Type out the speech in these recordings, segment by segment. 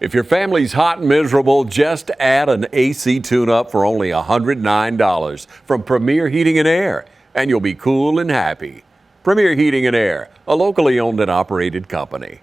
If your family's hot and miserable, just add an AC tune-up for only $109 from Premier Heating and Air, and you'll be cool and happy. Premier Heating and Air, a locally owned and operated company.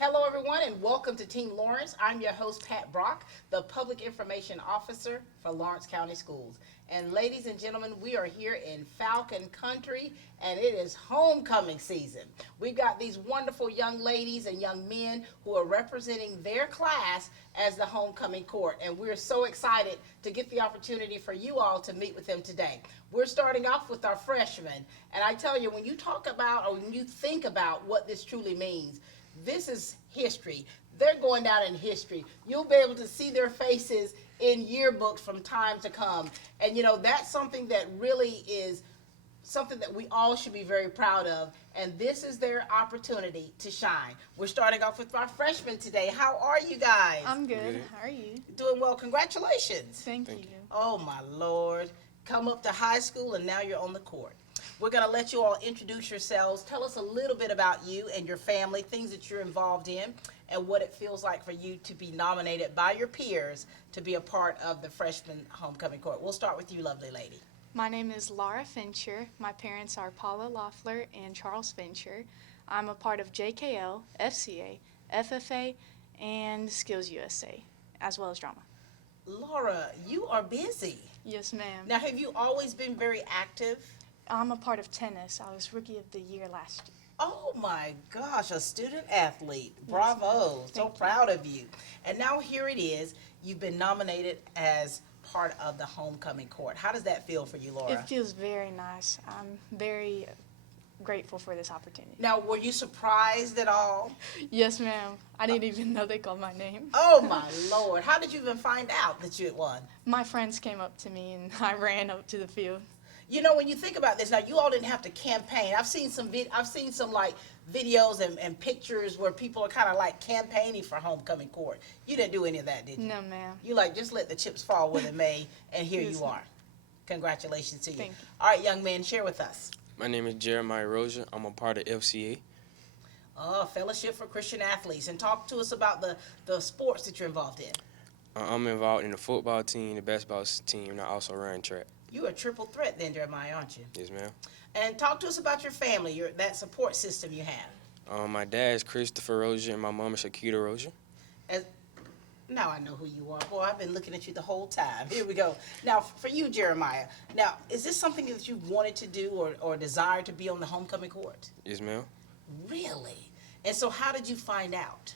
Hello, everyone, and welcome to Team Lawrence. I'm your host, Pat Brock, the Public Information Officer for Lawrence County Schools. And ladies and gentlemen, we are here in Falcon Country, and it is homecoming season. We've got these wonderful young ladies and young men who are representing their class as the homecoming court, and we're so excited to get the opportunity for you all to meet with them today. We're starting off with our freshmen, and I tell you, when you talk about or when you think about what this truly means, this is history. They're going down in history. You'll be able to see their faces in yearbooks from time to come. And you know, that's something that really is something that we all should be very proud of. And this is their opportunity to shine. We're starting off with our freshmen today. How are you guys? I'm good. How are you? Doing well. Congratulations. Thank you. Oh my Lord. Come up to high school and now you're on the court. We're going to let you all introduce yourselves. Tell us a little bit about you and your family, things that you're involved in, and what it feels like for you to be nominated by your peers to be a part of the freshman homecoming court. We'll start with you, lovely lady. My name is Laura Fincher. My parents are Paula Loeffler and Charles Fincher. I'm a part of JKL, FCA, FFA, and Skills USA, as well as drama. Laura, you are busy. Yes, ma'am. Now, have you always been very active? I'm a part of tennis. I was Rookie of the Year last year. Oh my gosh, a student athlete. Bravo. Yes, so proud of you. And now here it is. You've been nominated as part of the homecoming court. How does that feel for you, Laura? It feels very nice. I'm very grateful for this opportunity. Now, were you surprised at all? Yes, ma'am. I didn't even know they called my name. Oh my Lord. How did you even find out that you had won? My friends came up to me and I ran up to the field. You know, when you think about this, now you all didn't have to campaign. I've seen some like videos and pictures where people are kind of like campaigning for homecoming court. You didn't do any of that, did you? No, ma'am. You like just let the chips fall where they may, and here Yes, you ma'am. are. Congratulations to you. Thank you. All right, young man, share with us. My name is Jeremiah Rozier. I'm a part of FCA. Fellowship for Christian Athletes, and talk to us about the sports that you're involved in. I'm involved in the football team, the basketball team, and I also run track. You're a triple threat then, Jeremiah, aren't you? Yes, ma'am. And talk to us about your family, that support system you have. My dad is Christopher Rozier, and my mom is Shakita Rozier. Now I know who you are. Boy, I've been looking at you the whole time. Here we go. Now, for you, Jeremiah, now, is this something that you wanted to do or desired to be on the homecoming court? Yes, ma'am. Really? And so how did you find out?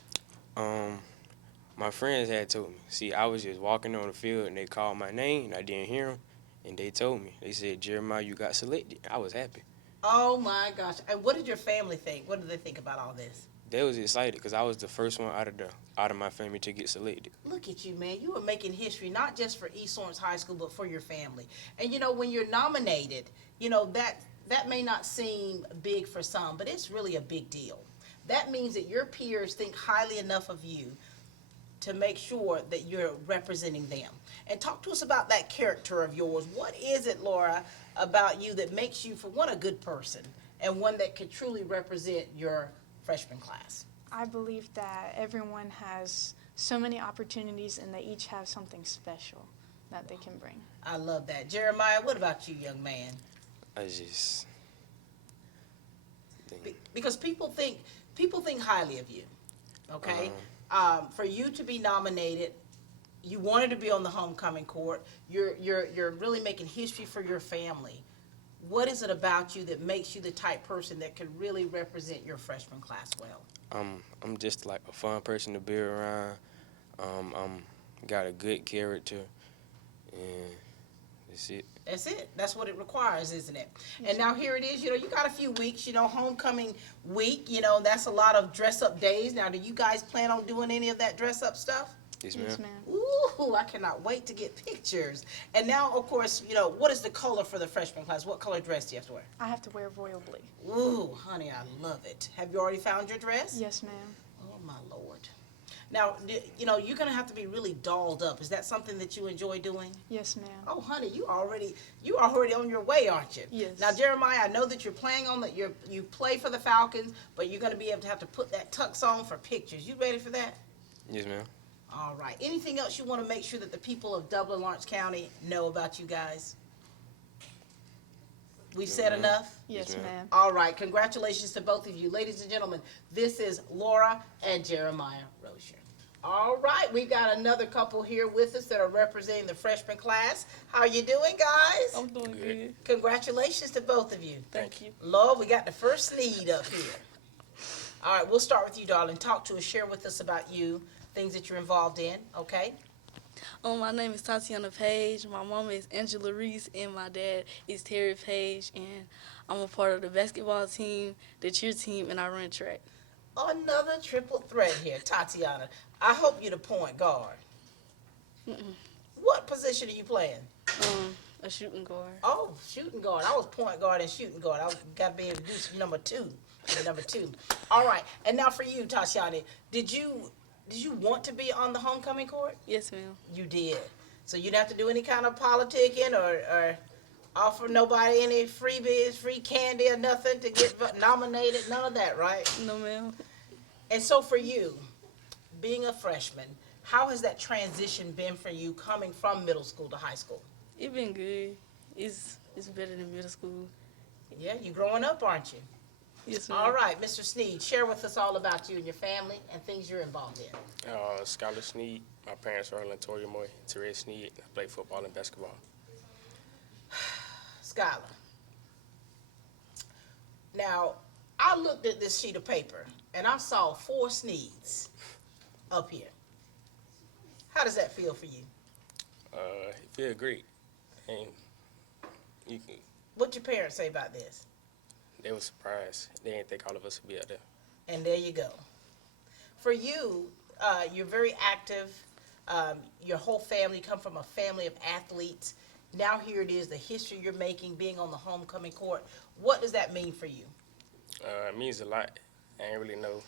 My friends had told me. See, I was just walking on the field, and they called my name, and I didn't hear them, and they told me. They said, Jeremiah, you got selected. I was happy. Oh, my gosh. And what did your family think? What did they think about all this? They was excited because I was the first one out of my family to get selected. Look at you, man. You are making history, not just for East Lawrence High School, but for your family. And, you know, when you're nominated, you know, that may not seem big for some, but it's really a big deal. That means that your peers think highly enough of you to make sure that you're representing them. And talk to us about that character of yours. What is it, Laura, about you that makes you, for one, a good person, and one that could truly represent your freshman class? I believe that everyone has so many opportunities and they each have something special that they can bring. I love that. Jeremiah, what about you, young man? I just think, Because people think highly of you, okay? For you to be nominated, you wanted to be on the homecoming court. You're really making history for your family. What is it about you that makes you the type person that can really represent your freshman class well? I'm just like a fun person to be around. I'm got a good character, and that's it. That's it. That's what it requires, isn't it? And now here it is, you know, you got a few weeks, you know, homecoming week, you know, that's a lot of dress-up days. Now, do you guys plan on doing any of that dress-up stuff? Yes, ma'am. Yes, ma'am. Ooh, I cannot wait to get pictures. And now, of course, you know, what is the color for the freshman class? What color dress do you have to wear? I have to wear royal blue. Ooh, honey, I love it. Have you already found your dress? Yes, ma'am. Oh, my Lord. Now, you know, you're gonna have to be really dolled up. Is that something that you enjoy doing? Yes, ma'am. Oh, honey, you already on your way, aren't you? Yes. Now, Jeremiah, I know that you're playing on you play for the Falcons, but you're gonna be able to have to put that tux on for pictures. You ready for that? Yes, ma'am. All right. Anything else you want to make sure that the people of Dublin, Lawrence County know about you guys? We've said enough? Yes, Yes, ma'am. ma'am. All right. Congratulations to both of you. Ladies and gentlemen, this is Laura and Jeremiah Rozier. All right. We've got another couple here with us that are representing the freshman class. How are you doing, guys? I'm doing good. Congratulations to both of you. Thank you. Lord, we got the first need up here. All right. We'll start with you, darling. Talk to us. Share with us about you, things that you're involved in. Okay? My name is Tatiana Page. My mom is Angela Reese, and my dad is Terry Page. And I'm a part of the basketball team, the cheer team, and I run track. Another triple threat here, Tatiana. I hope you're the point guard. What position are you playing? A shooting guard. Oh, shooting guard. I was point guard and shooting guard. I got to be able to do number two. Number two. All right. And now for you, Tatiana, did you want to be on the homecoming court? Yes, ma'am. You did. So you didn't have to do any kind of politicking or offer nobody any freebies, free candy or nothing to get nominated. None of that, right? No, ma'am. And so for you, being a freshman, how has that transition been for you coming from middle school to high school? It's been good. It's better than middle school. Yeah, you're growing up, aren't you? Yes, ma'am. All right, Mr. Sneed, share with us all about you and your family and things you're involved in. Skylar Sneed. My parents are Latoya Moy, Therese Sneed. I play football and basketball. Skylar. Now, I looked at this sheet of paper and I saw 4 Sneeds up here. How does that feel for you? It feel great. And you can, What'd your parents say about this? they were surprised. They didn't think all of us would be out there. And there you go. For you, you're very active. Your whole family come from a family of athletes. Now here it is, the history you're making, being on the homecoming court. What does that mean for you? It means a lot. I didn't really know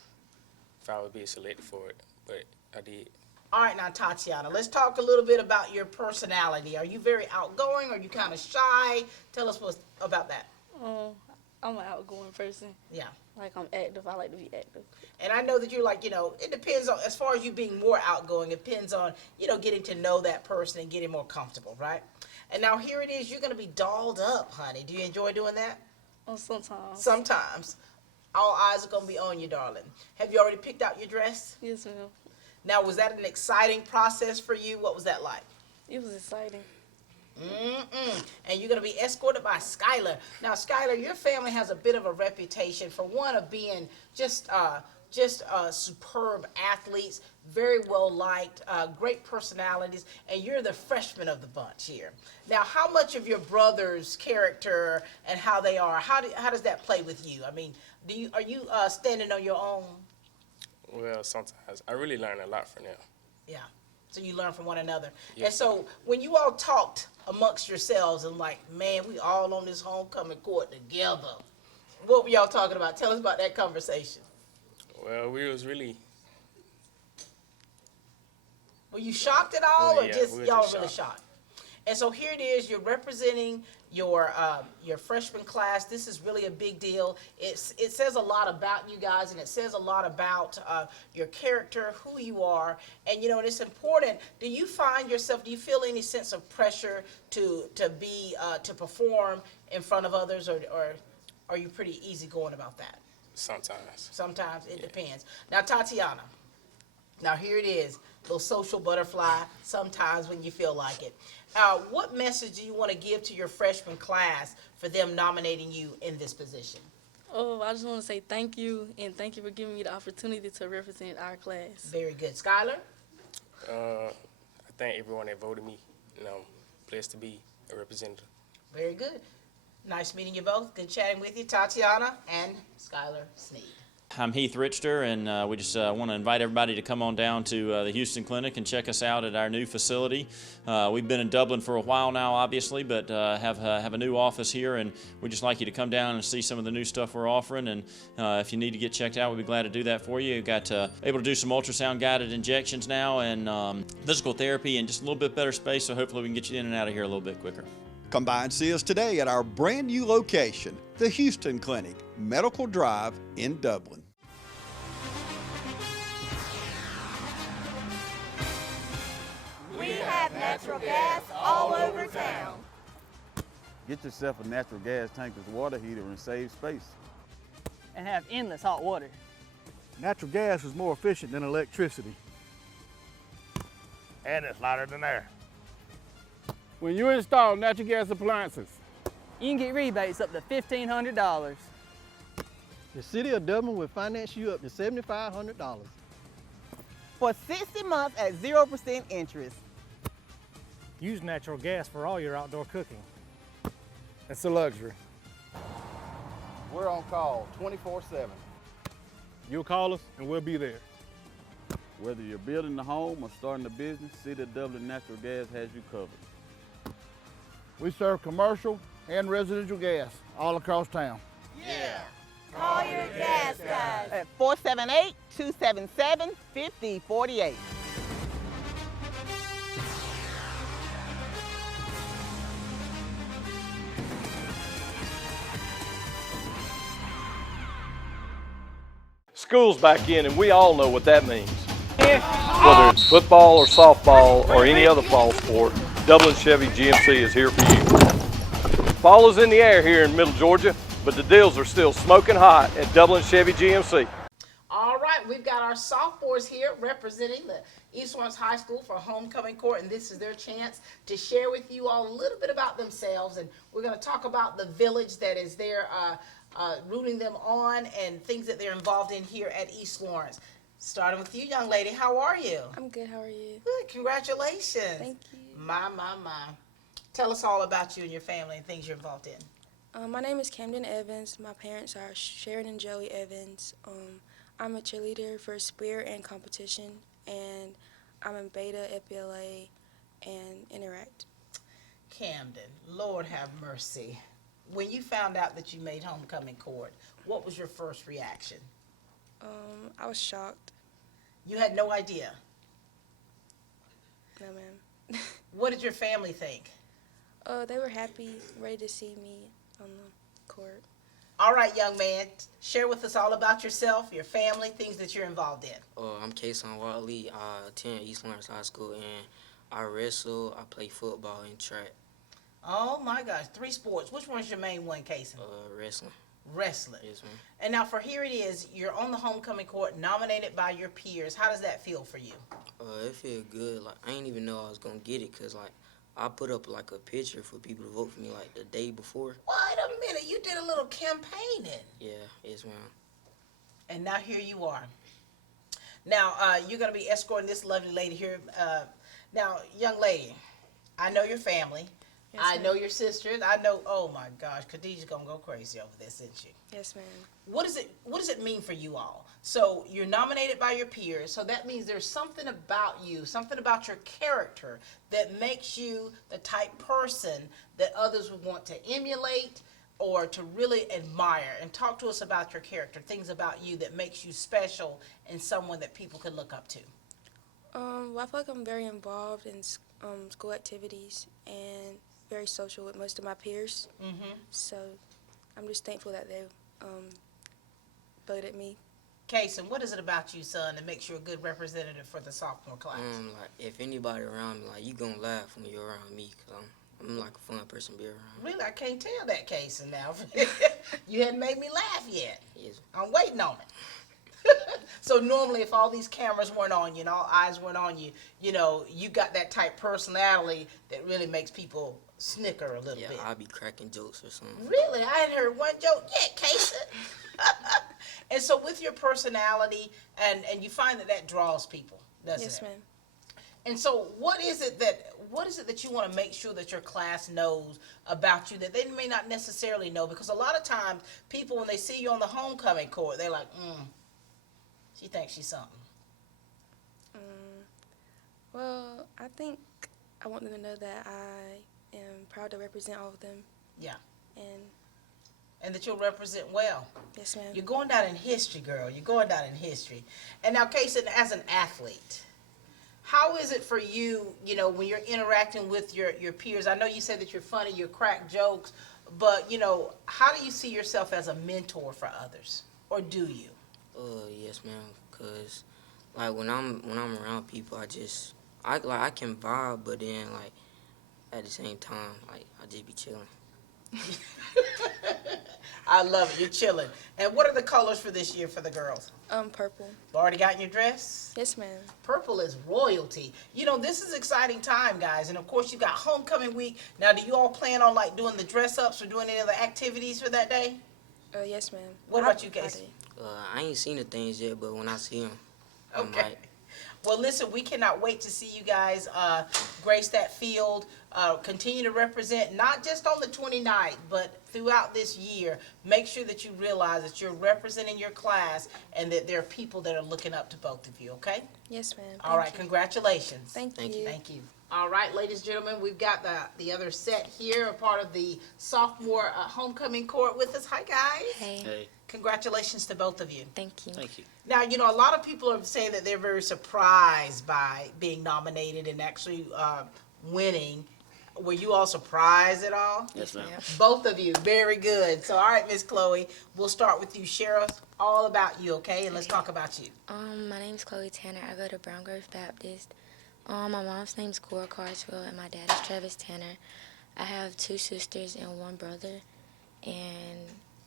if I would be selected for it, but I did. All right, now, Tatiana, let's talk a little bit about your personality. Are you very outgoing? Are you kind of shy? Tell us about that. I'm an outgoing person. Yeah. Like, I'm active. I like to be active. And I know that you're like, it depends on, as far as you being more outgoing, it depends on, getting to know that person and getting more comfortable, right? And now here it is, you're going to be dolled up, honey. Do you enjoy doing that? Sometimes. Sometimes. All eyes are going to be on you, darling. Have you already picked out your dress? Yes, ma'am. Now, was that an exciting process for you? What was that like? It was exciting. And you're going to be escorted by Skylar. Now, Skylar, your family has a bit of a reputation for one of being just superb athletes, very well liked, great personalities, and you're the freshman of the bunch here. Now, how much of your brother's character and how they are, how does that play with you? I mean, are you standing on your own? Well, sometimes. I really learn a lot from them. Yeah. So you learn from one another. Yes. And so when you all talked amongst yourselves and like, man, we all on this homecoming court together, what were y'all talking about? Tell us about that conversation. Well, we was really... Were you shocked at all, or Yeah, just we were y'all just really shocked. shocked? And so here it is. You're representing your freshman class. This is really a big deal. It says a lot about you guys, and it says a lot about your character, who you are, and and it's important. Do you find yourself? Do you feel any sense of pressure to perform in front of others, or are you pretty easygoing about that? Sometimes. Sometimes it depends. Now, Tatiana. Now here it is, little social butterfly. Sometimes when you feel like it. What message do you want to give to your freshman class for them nominating you in this position? I just want to say thank you, and thank you for giving me the opportunity to represent our class. Very good. Skylar? I thank everyone that voted me. Blessed to be a representative. Very good. Nice meeting you both. Good chatting with you, Tatiana and Skylar Sneed. I'm Heath Richter, and we just want to invite everybody to come on down to the Houston Clinic and check us out at our new facility. We've been in Dublin for a while now, obviously, but have a new office here, and we'd just like you to come down and see some of the new stuff we're offering. And if you need to get checked out, we'd be glad to do that for you. We've got able to do some ultrasound-guided injections now, and physical therapy, and just a little bit better space, so hopefully we can get you in and out of here a little bit quicker. Come by and see us today at our brand new location, the Houston Clinic, Medical Drive in Dublin. We have natural gas all over town. Get yourself a natural gas tankless water heater and save space. And have endless hot water. Natural gas is more efficient than electricity. And it's lighter than air. When you install natural gas appliances, you can get rebates up to $1,500. The City of Dublin will finance you up to $7,500. For 60 months at 0% interest. Use natural gas for all your outdoor cooking. It's a luxury. We're on call 24/7. You'll call us and we'll be there. Whether you're building a home or starting a business, City of Dublin Natural Gas has you covered. We serve commercial and residential gas all across town. Yeah. Call your gas guys. At 478-277-5048. School's back in, and we all know what that means. Whether it's football or softball or any other fall sport, Dublin Chevy GMC is here for you. Fall is in the air here in Middle Georgia, but the deals are still smoking hot at Dublin Chevy GMC. All right, we've got our sophomores here representing the East Lawrence High School for homecoming court, and this is their chance to share with you all a little bit about themselves. And we're going to talk about the village that is there rooting them on and things that they're involved in here at East Lawrence. Starting with you, young lady, how are you? I'm good, how are you? Good, congratulations. Thank you. My. Tell us all about you and your family and things you're involved in. My name is Camden Evans. My parents are Sharon and Joey Evans. I'm a cheerleader for Spirit and competition, and I'm in Beta, FBLA, and Interact. Camden, Lord have mercy. When you found out that you made homecoming court, what was your first reaction? I was shocked. You had no idea? No, ma'am. What did your family think? They were happy, ready to see me on the court. All right, young man, share with us all about yourself, your family, things that you're involved in. I'm Kason Watley. I attend East Lawrence High School, and I wrestle, I play football, and track. Oh my gosh, 3 sports. Which one's your main one, Kason? Wrestling. Wrestling. Yes, ma'am. And now for here it is, you're on the homecoming court, nominated by your peers. How does that feel for you? It feel good. Like, I didn't even know I was gonna get it, cause like I put up like a picture for people to vote for me like the day before. Wait a minute, you did a little campaigning. Yeah, yes, ma'am. And now here you are. Now, you're going to be escorting this lovely lady here. Now, young lady, I know your family. Yes, I know ma'am. your sisters. I know, oh my gosh, Khadijah's going to go crazy over this, isn't she? Yes, ma'am. What does it mean for you all? So you're nominated by your peers, so that means there's something about you, something about your character that makes you the type person that others would want to emulate or to really admire. And talk to us about your character, things about you that makes you special and someone that people could look up to. Well, I feel like I'm very involved in school activities and very social with most of my peers. So I'm just thankful that they voted me. Kason, what is it about you, son, that makes you a good representative for the sophomore class? Like if anybody around me, like you gonna laugh when you're around me, cause I'm like a fun person to be around. Really, I can't tell that, Kason, now. You hadn't made me laugh yet. Yes. I'm waiting on it. So normally if all these cameras weren't on you and all eyes weren't on you, you know, you got that type personality that really makes people snicker a little bit. Yeah, I'll be cracking jokes or something. Really? I hadn't heard one joke yet, Kason. And so with your personality, and you find that draws people, doesn't it? Yes, ma'am. And so what is it that you want to make sure that your class knows about you that they may not necessarily know? Because a lot of times people, when they see you on the homecoming court, they're like, She thinks she's something. Well, I think I want them to know that I am proud to represent all of them. Yeah. And that you'll represent well. Yes, ma'am. You're going down in history, girl. You're going down in history. And now, Kason, as an athlete, how is it for you, you know, when you're interacting with your peers? I know you said that you're funny, you crack jokes, but, you know, how do you see yourself as a mentor for others? Or do you? Yes, ma'am. Cause like when I'm around people, I can vibe, but then like at the same time, like I just be chilling. I love it. You're chilling. And what are the colors for this year for the girls? Purple. Already got your dress? Yes, ma'am. Purple is royalty. You know, this is exciting time, guys. And of course, you got homecoming week. Now, do you all plan on like doing the dress ups or doing any other activities for that day? Yes, ma'am. What about you, Casey? I ain't seen the things yet, but when I see them, Okay. I might. Well, listen, we cannot wait to see you guys grace that field, continue to represent, not just on the 29th, but throughout this year. Make sure that you realize that you're representing your class and that there are people that are looking up to both of you, okay? Yes, ma'am. All right, congratulations. Thank you. Thank you. All right, ladies and gentlemen, we've got the other set here, a part of the sophomore homecoming court with us. Hi, guys. Hey. Congratulations to both of you. Thank you. Thank you. Now, you know, a lot of people are saying that they're very surprised by being nominated and actually winning. Were you all surprised at all? Yes, ma'am. Both of you, very good. So, all right, Miss Chloe, we'll start with you. Share us all about you, okay? And let's talk about you. My name's Chloe Tanner. I go to Brown Grove Baptist. My mom's name's Cora Carswell, and my dad is Travis Tanner. I have 2 sisters and 1 brother, and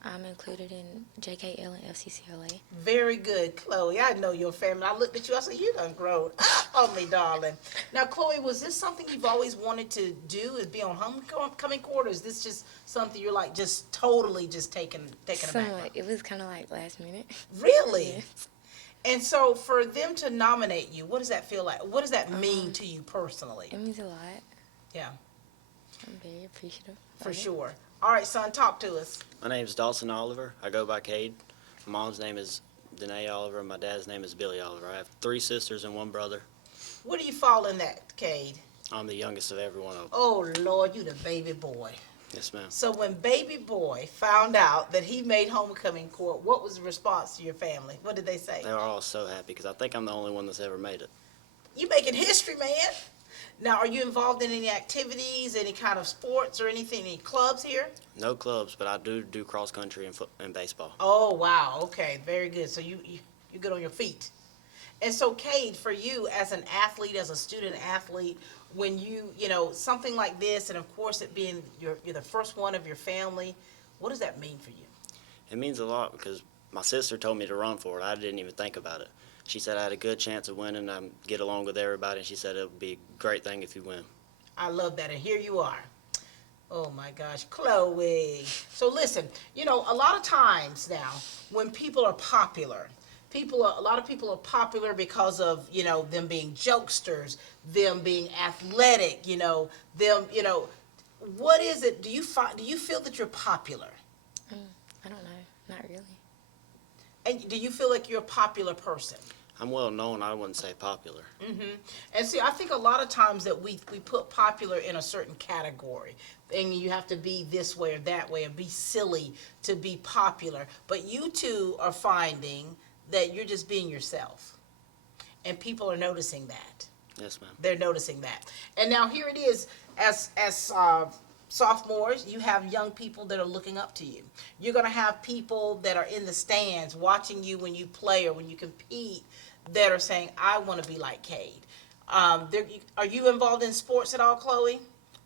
I'm included in JKL and FCCLA. Very good, Chloe. I know your family. I looked at you. I said, you done grown up on me, darling. Now, Chloe, was this something you've always wanted to do, is be on homecoming court, or is this just something you're like just totally just taking aback? Somewhat. It was kind of like last minute. Really? Yes. And so for them to nominate you, what does that feel like? What does that mean to you personally? It means a lot. Yeah. I'm very appreciative. For sure. All right, son, talk to us. My name is Dawson Oliver. I go by Cade. My mom's name is Danae Oliver, and my dad's name is Billy Oliver. I have 3 sisters and 1 brother. Where do you fall in that, Cade? I'm the youngest of every one of them. Oh, Lord, you the baby boy. Yes, ma'am. So when baby boy found out that he made homecoming court, what was the response to your family? What did they say? They were all so happy because I think I'm the only one that's ever made it. You making history, man. Now, are you involved in any activities, any kind of sports or anything, any clubs here? No clubs, but I do cross country and baseball. Oh, wow. Okay, very good. So you're good on your feet. And so, Cade, for you as an athlete, as a student athlete, when you know, something like this, and of course it being you're the first one of your family, what does that mean for you? It means a lot because my sister told me to run for it. I didn't even think about it. She said I had a good chance of winning. I get along with everybody, and she said it would be a great thing if you win. I love that, and here you are. Oh my gosh, Chloe. So listen, you know, a lot of times now when people are popular, a lot of people are popular because of, you know, them being jokesters, them being athletic, you know, them, you know, what is it? Do you feel that you're popular? I don't know, not really. And do you feel like you're a popular person? I'm well known. I wouldn't say popular. And see, I think a lot of times that we put popular in a certain category, and you have to be this way or that way, and be silly to be popular. But you two are finding that you're just being yourself, and people are noticing that. Yes, ma'am. They're noticing that. And now here it is, as sophomores, you have young people that are looking up to you. You're going to have people that are in the stands watching you when you play or when you compete that are saying, I want to be like Cade. Are you involved in sports at all, Chloe?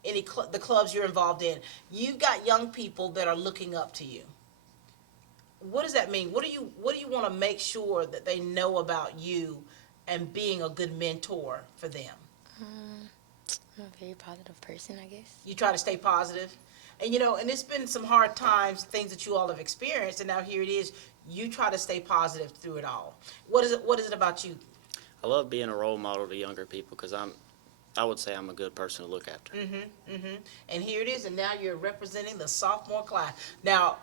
Any the clubs you're involved in? You've got young people that are looking up to you. What does that mean? What do you want to make sure that they know about you and being a good mentor for them? I'm a very positive person, I guess. You try to stay positive. And, you know, and it's been some hard times, things that you all have experienced, and now here it is. You try to stay positive through it all. What is it about you? I love being a role model to younger people because I would say I'm a good person to look after. And here it is, and now you're representing the sophomore class. Now,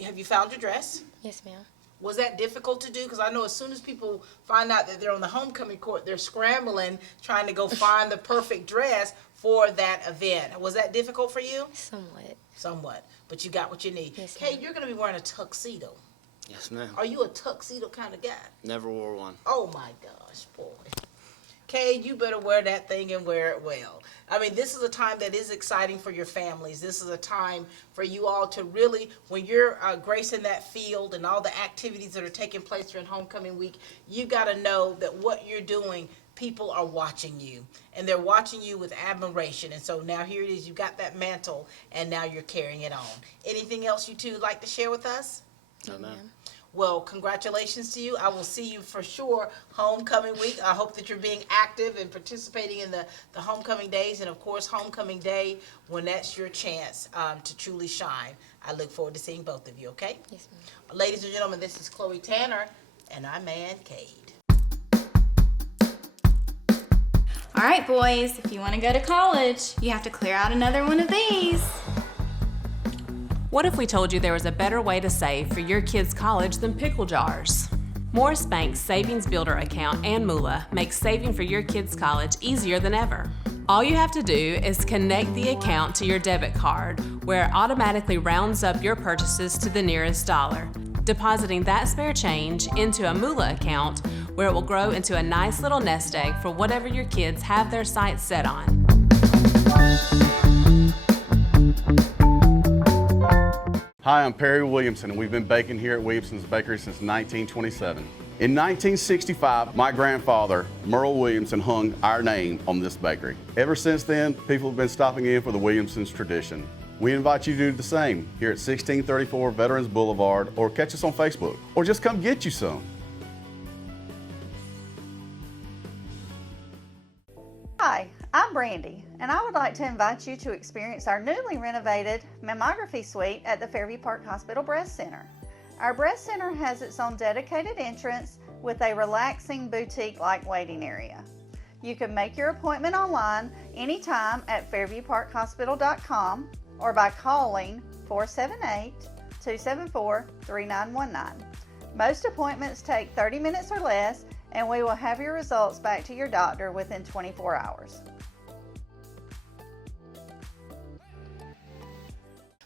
have you found your dress? Yes, ma'am. Was that difficult to do? Because I know as soon as people find out that they're on the homecoming court, they're scrambling, trying to go find the perfect dress for that event. Was that difficult for you? Somewhat. Somewhat. But you got what you need. Yes, Kate, ma'am. you're going to be wearing a tuxedo. Yes, ma'am. Are you a tuxedo kind of guy? Never wore one. Oh my gosh, boy. Kay, you better wear that thing and wear it well. I mean, this is a time that is exciting for your families. This is a time for you all to really, when you're gracing that field and all the activities that are taking place during homecoming week, you got to know that what you're doing, people are watching you. And they're watching you with admiration. And so now here it is, you got that mantle, and now you're carrying it on. Anything else you two would like to share with us? No, ma'am. Well, congratulations to you. I will see you for sure homecoming week. I hope that you're being active and participating in the homecoming days, and of course homecoming day when that's your chance to truly shine. I look forward to seeing both of you, okay? Yes, ma'am. Ladies and gentlemen, this is Chloe Tanner, and I'm Man Cade. All right, boys, if you want to go to college, you have to clear out another one of these. What if we told you there was a better way to save for your kids' college than pickle jars? Morris Bank's Savings Builder account and Moolah makes saving for your kids' college easier than ever. All you have to do is connect the account to your debit card, where it automatically rounds up your purchases to the nearest dollar, depositing that spare change into a Moolah account, where it will grow into a nice little nest egg for whatever your kids have their sights set on. Hi, I'm Perry Williamson, and we've been baking here at Williamson's Bakery since 1927. In 1965, my grandfather, Merle Williamson, hung our name on this bakery. Ever since then, people have been stopping in for the Williamson's tradition. We invite you to do the same here at 1634 Veterans Boulevard, or catch us on Facebook, or just come get you some. Hi, I'm Brandy, and I would like to invite you to experience our newly renovated mammography suite at the Fairview Park Hospital Breast Center. Our breast center has its own dedicated entrance with a relaxing boutique-like waiting area. You can make your appointment online anytime at fairviewparkhospital.com or by calling 478-274-3919. Most appointments take 30 minutes or less, and we will have your results back to your doctor within 24 hours.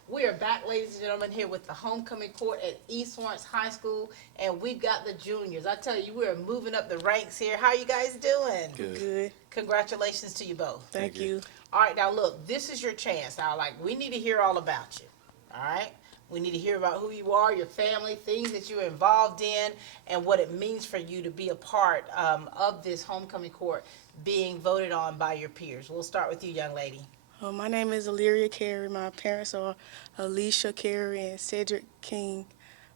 We are back, ladies and gentlemen, here with the homecoming court at East Lawrence High School, and we've got the juniors. I tell you, we are moving up the ranks here. How are you guys doing? Good. Congratulations to you both. Thank you. All right, now look, this is your chance. Now, we need to hear all about you, all right? We need to hear about who you are, your family, things that you're involved in, and what it means for you to be a part of this homecoming court being voted on by your peers. We'll start with you, young lady. My name is Illyria Carey. My parents are Alicia Carey and Cedric King.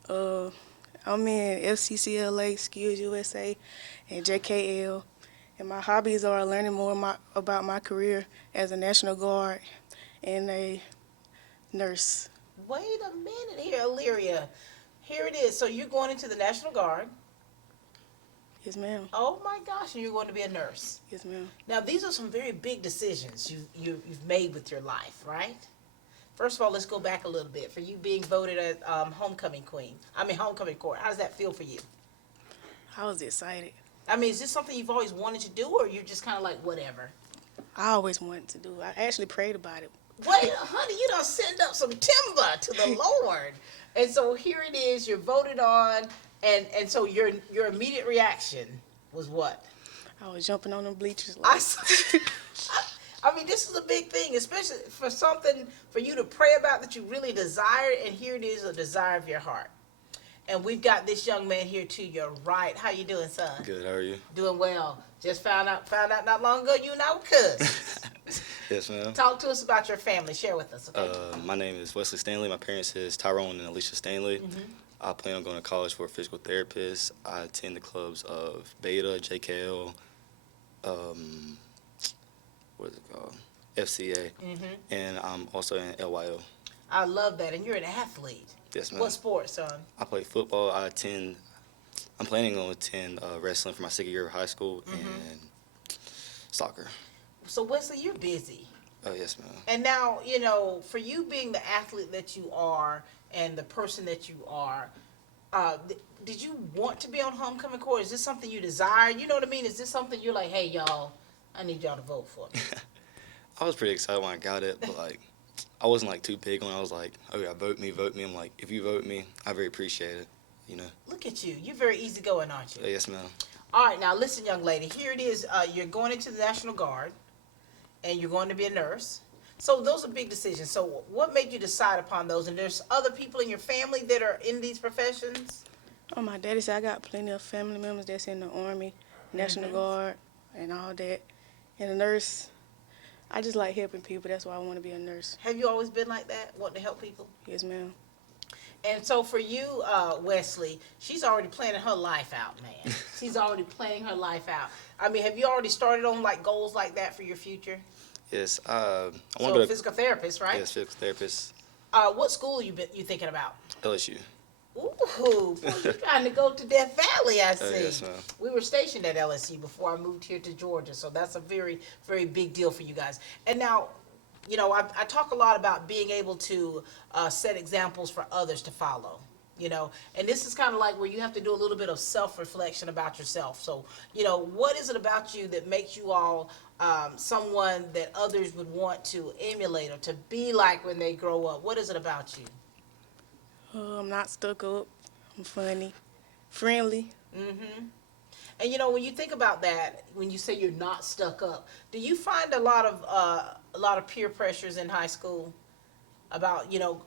I'm in FCCLA, Skills USA, and JKL. And my hobbies are learning more about my career as a National Guard and a nurse. Wait a minute here, Illyria. Here it is. So you're going into the National Guard. Yes, ma'am. Oh my gosh, and you're going to be a nurse. Yes, ma'am. Now these are some very big decisions you've made with your life, right? First of all, let's go back a little bit. For you being voted as homecoming court, how does that feel for you? I was excited. I mean, is this something you've always wanted to do, or you're just kind of like whatever? I always wanted to do it. I actually prayed about it. Wait, honey, you don't send up some timber to the Lord. And so here it is, you're voted on, and so your immediate reaction was what? I was jumping on them bleachers. I mean, this is a big thing, especially for something for you to pray about that you really desire, and here it is, a desire of your heart. And we've got this young man here to your right. How you doing, son? Good, how are you? Doing well. Just found out not long ago you and I were cousins. Yes, ma'am. Talk to us about your family. Share with us, okay? My name is Wesley Stanley. My parents is Tyrone and Alicia Stanley. I plan on going to college for a physical therapist. I attend the clubs of Beta, JKL, what is it called? FCA. And I'm also in LYO. I love that. And you're an athlete. Yes, ma'am. What sport, son? I play football. I'm planning on attend wrestling for my second year of high school and soccer. So, Wesley, you're busy. Oh, yes, ma'am. And now, for you being the athlete that you are and the person that you are, did you want to be on homecoming court? Is this something you desire? You know what I mean? Is this something you're like, hey, y'all, I need y'all to vote for me? I was pretty excited when I got it, but like I wasn't like too big when I was like, oh yeah, vote me, vote me. I'm like, if you vote me, I very appreciate it, you know. Look at you. You're very easygoing, aren't you? Yes, ma'am. All right, now listen, young lady. Here it is. You're going into the National Guard, and you're going to be a nurse. So those are big decisions. So what made you decide upon those? And there's other people in your family that are in these professions? On my daddy's side, I got plenty of family members that's in the Army, National Guard, and all that. And a nurse, I just like helping people. That's why I want to be a nurse. Have you always been like that, wanting to help people? Yes, ma'am. And so for you, Wesley, she's already planning her life out, man. She's already planning her life out. I mean, have you already started on like goals like that for your future? Yes, I want So to go to physical therapist, right? yes, physical therapist, What school you thinking about? LSU. Ooh, boy, you're trying to go to Death Valley, I see. Yes, ma'am. We were stationed at LSU before I moved here to Georgia, so that's a very, very big deal for you guys. And now, you know, I talk a lot about being able to set examples for others to follow, you know, and this is kind of like where you have to do a little bit of self-reflection about yourself. So, you know, what is it about you that makes you all someone that others would want to emulate or to be like when they grow up? What is it about you? I'm not stuck up. I'm funny, friendly. Mm-hmm. And you know, when you think about that, when you say you're not stuck up, do you find a lot of peer pressures in high school about, you know,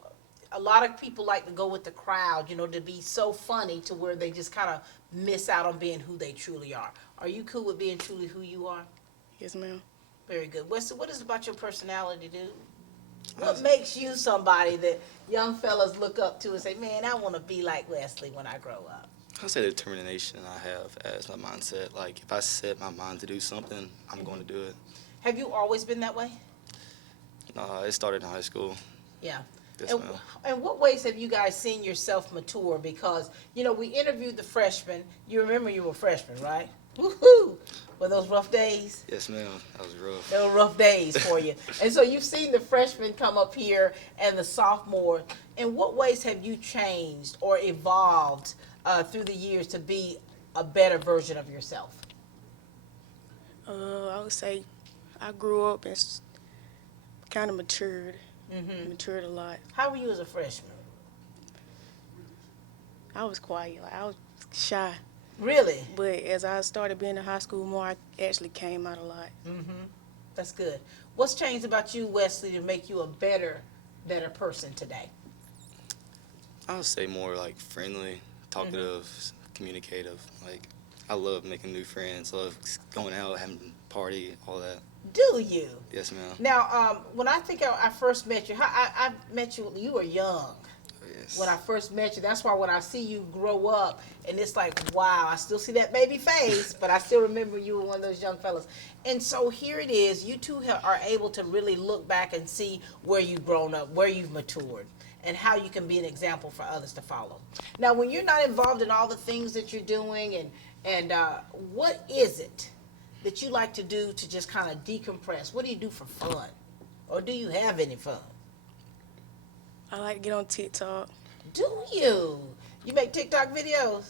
a lot of people like to go with the crowd, you know, to be so funny to where they just kind of miss out on being who they truly are. Are you cool with being truly who you are? Yes, ma'am. Very good. What is it about your personality, dude? What makes you somebody that young fellas look up to and say, man, I want to be like Wesley when I grow up? I say the determination I have as my mindset. Like if I set my mind to do something, I'm going to do it. Have you always been that way? It started in high school. Yeah. Yes, And, ma'am. and what ways have you guys seen yourself mature? Because, you know, we interviewed the freshmen. You remember you were freshmen, right? Woohoo! Were those rough days? Yes, ma'am. That was rough. They were rough days for you. And so you've seen the freshmen come up here and the sophomore. In what ways have you changed or evolved through the years to be a better version of yourself? I would say I grew up and kind of matured. Mm-hmm. Matured a lot. How were you as a freshman? I was quiet. Like I was shy. Really? But as I started being in high school more, I actually came out a lot. Mm-hmm. That's good. What's changed about you, Wesley, to make you a better person today? I would say more like friendly, talkative, communicative. Like I love making new friends, love going out, having a party, all that. Do you? Yes, ma'am. Now, when I think I first met you, I met you, you were young. Yes. When I first met you, that's why when I see you grow up, and it's like, wow, I still see that baby face, but I still remember you were one of those young fellas. And so here it is, you two are able to really look back and see where you've grown up, where you've matured, and how you can be an example for others to follow. Now, when you're not involved in all the things that you're doing, and what is it that you like to do to just kind of decompress? What do you do for fun? Or do you have any fun? I like to get on TikTok. Do you? You make TikTok videos?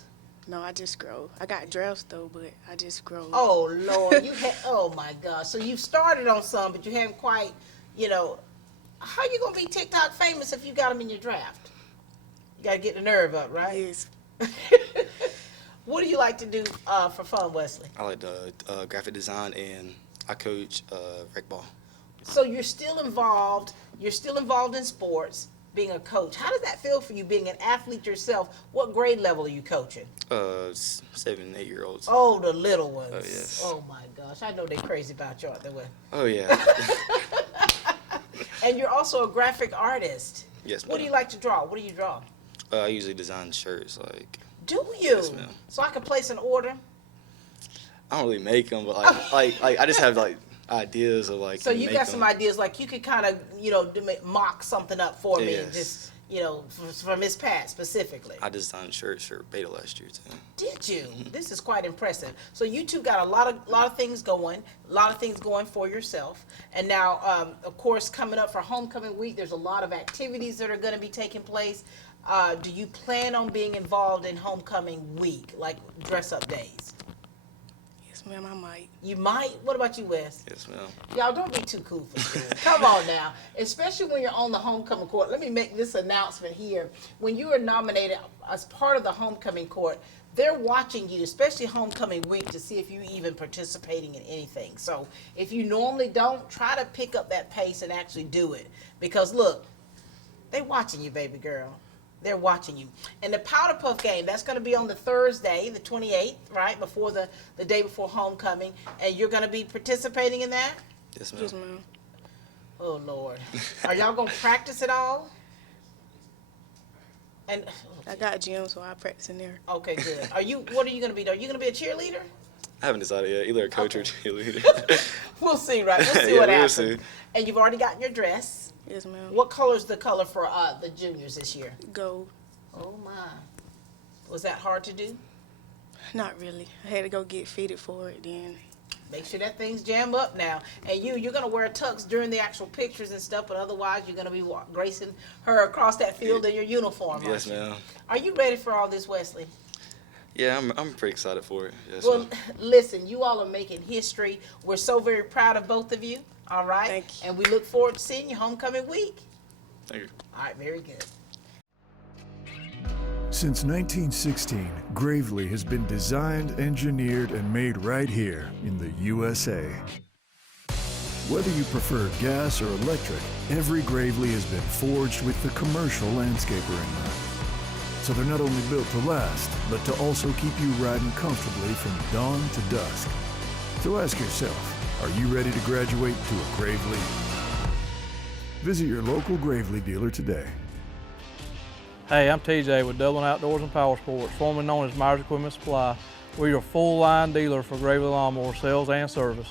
No, I just scroll. I got drafts though, but I just scroll. Oh Lord, oh my God. So you've started on some, but you haven't quite, you know, how you gonna be TikTok famous if you got them in your draft? You gotta get the nerve up, right? Yes. What do you like to do for fun, Wesley? I like the graphic design, and I coach rec ball. So you're still involved. You're still involved in sports, being a coach. How does that feel for you, being an athlete yourself? What grade level are you coaching? 7 and 8 year olds. Oh, the little ones. Oh, yes. Oh my gosh, I know they're crazy about you, aren't they? Oh yeah. And you're also a graphic artist. Yes, ma'am. What do you like to draw? What do you draw? I usually design shirts. Like. Do you? Yes, ma'am. So I can place an order? I don't really make them, but like I just have like ideas of like. So you got some them. ideas, like you could kind of, you know, mock something up for me, and Yes. just, you know, for Miss Pat specifically. I designed shirts for beta last year too. Did you? This is quite impressive. So you two got a lot of things going, for yourself. And now, of course, coming up for homecoming week, there's a lot of activities that are going to be taking place. do you plan on being involved in homecoming week, like dress-up days? Yes, ma'am, I might. You might? What about you, Wes? Yes, ma'am. Y'all don't be too cool for school. Come on now. Especially when you're on the homecoming court. Let me make this announcement here. When you are nominated as part of the homecoming court, they're watching you, especially homecoming week, to see if you're even participating in anything. So if you normally don't, try to pick up that pace and actually do it. Because look, they're watching you, baby girl. They're watching you. And the Powder Puff game, that's going to be on the Thursday, the 28th, right, before the day before homecoming. And you're going to be participating in that? Yes, ma'am. Yes, ma'am. Oh, Lord. Are y'all going to practice at all? And I got a gym, so I practice in there. okay, good. What are you going to be? Are you going to be a cheerleader? I haven't decided yet. Either a coach or cheerleader. We'll see, right? We'll see Yeah, what we'll happens. see. And you've already gotten your dress. Yes, ma'am. What color's the color for the juniors this year? Gold. Oh, my. Was that hard to do? Not really. I had to go get fitted for it then. Make sure that thing's jammed up now. And you're going to wear tux during the actual pictures and stuff, but otherwise you're going to be gracing her across that field in your uniform, Yes, aren't you? ma'am. Are you ready for all this, Wesley? Yeah, I'm pretty excited for it. Yes, Well, ma'am. listen, you all are making history. We're so very proud of both of you, all right? Thank you. And we look forward to seeing you homecoming week. Thank you. All right, very good. Since 1916, Gravely has been designed, engineered, and made right here in the USA. Whether you prefer gas or electric, every Gravely has been forged with the commercial landscaper in mind. So they're not only built to last, but to also keep you riding comfortably from dawn to dusk. So ask yourself, are you ready to graduate to a Gravely? Visit your local Gravely dealer today. Hey, I'm TJ with Dublin Outdoors and Power Sports, formerly known as Myers Equipment Supply. We're your full-line dealer for Gravely Lawnmower sales and service.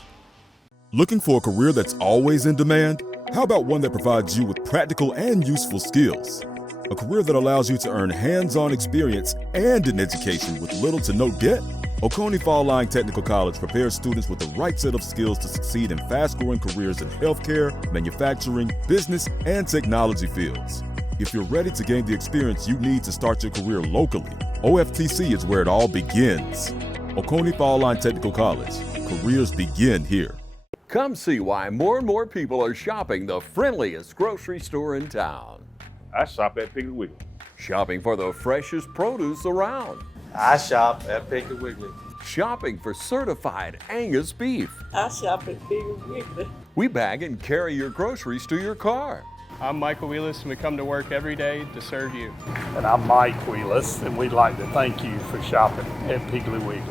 Looking for a career that's always in demand? How about one that provides you with practical and useful skills? A career that allows you to earn hands-on experience and an education with little to no debt? Oconee Fall Line Technical College prepares students with the right set of skills to succeed in fast-growing careers in healthcare, manufacturing, business, and technology fields. If you're ready to gain the experience you need to start your career locally, OFTC is where it all begins. Oconee Fall Line Technical College. Careers begin here. Come see why more and more people are shopping the friendliest grocery store in town. I shop at Piggly Wiggly. Shopping for the freshest produce around. I shop at Piggly Wiggly. Shopping for certified Angus beef. I shop at Piggly Wiggly. We bag and carry your groceries to your car. I'm Michael Wheelis, and we come to work every day to serve you. And I'm Mike Wheelis, and we'd like to thank you for shopping at Piggly Wiggly.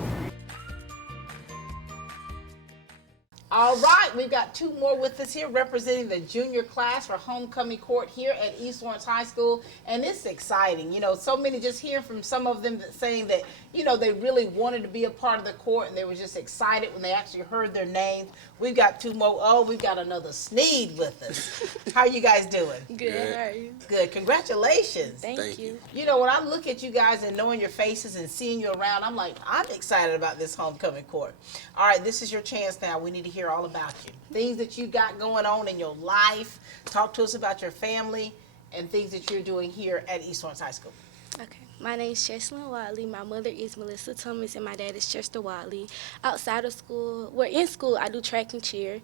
All right, we've got two more with us here representing the junior class for homecoming court here at East Lawrence High School, and it's exciting. You know, so many, just hearing from some of them saying that, you know, they really wanted to be a part of the court and they were just excited when they actually heard their names. We've got two more. Oh, we've got another Sneed with us. How are you guys doing? Good. How are you? Good. Congratulations. Thank you. You know, when I look at you guys and knowing your faces and seeing you around, I'm like, I'm excited about this homecoming court. All right, this is your chance now. We need to hear all about you. Things that you got going on in your life. Talk to us about your family and things that you're doing here at East Lawrence High School. Okay. My name is Cheslin Wadley. My mother is Melissa Thomas, and my dad is Chester Wadley. Outside of school, in school, I do track and cheer.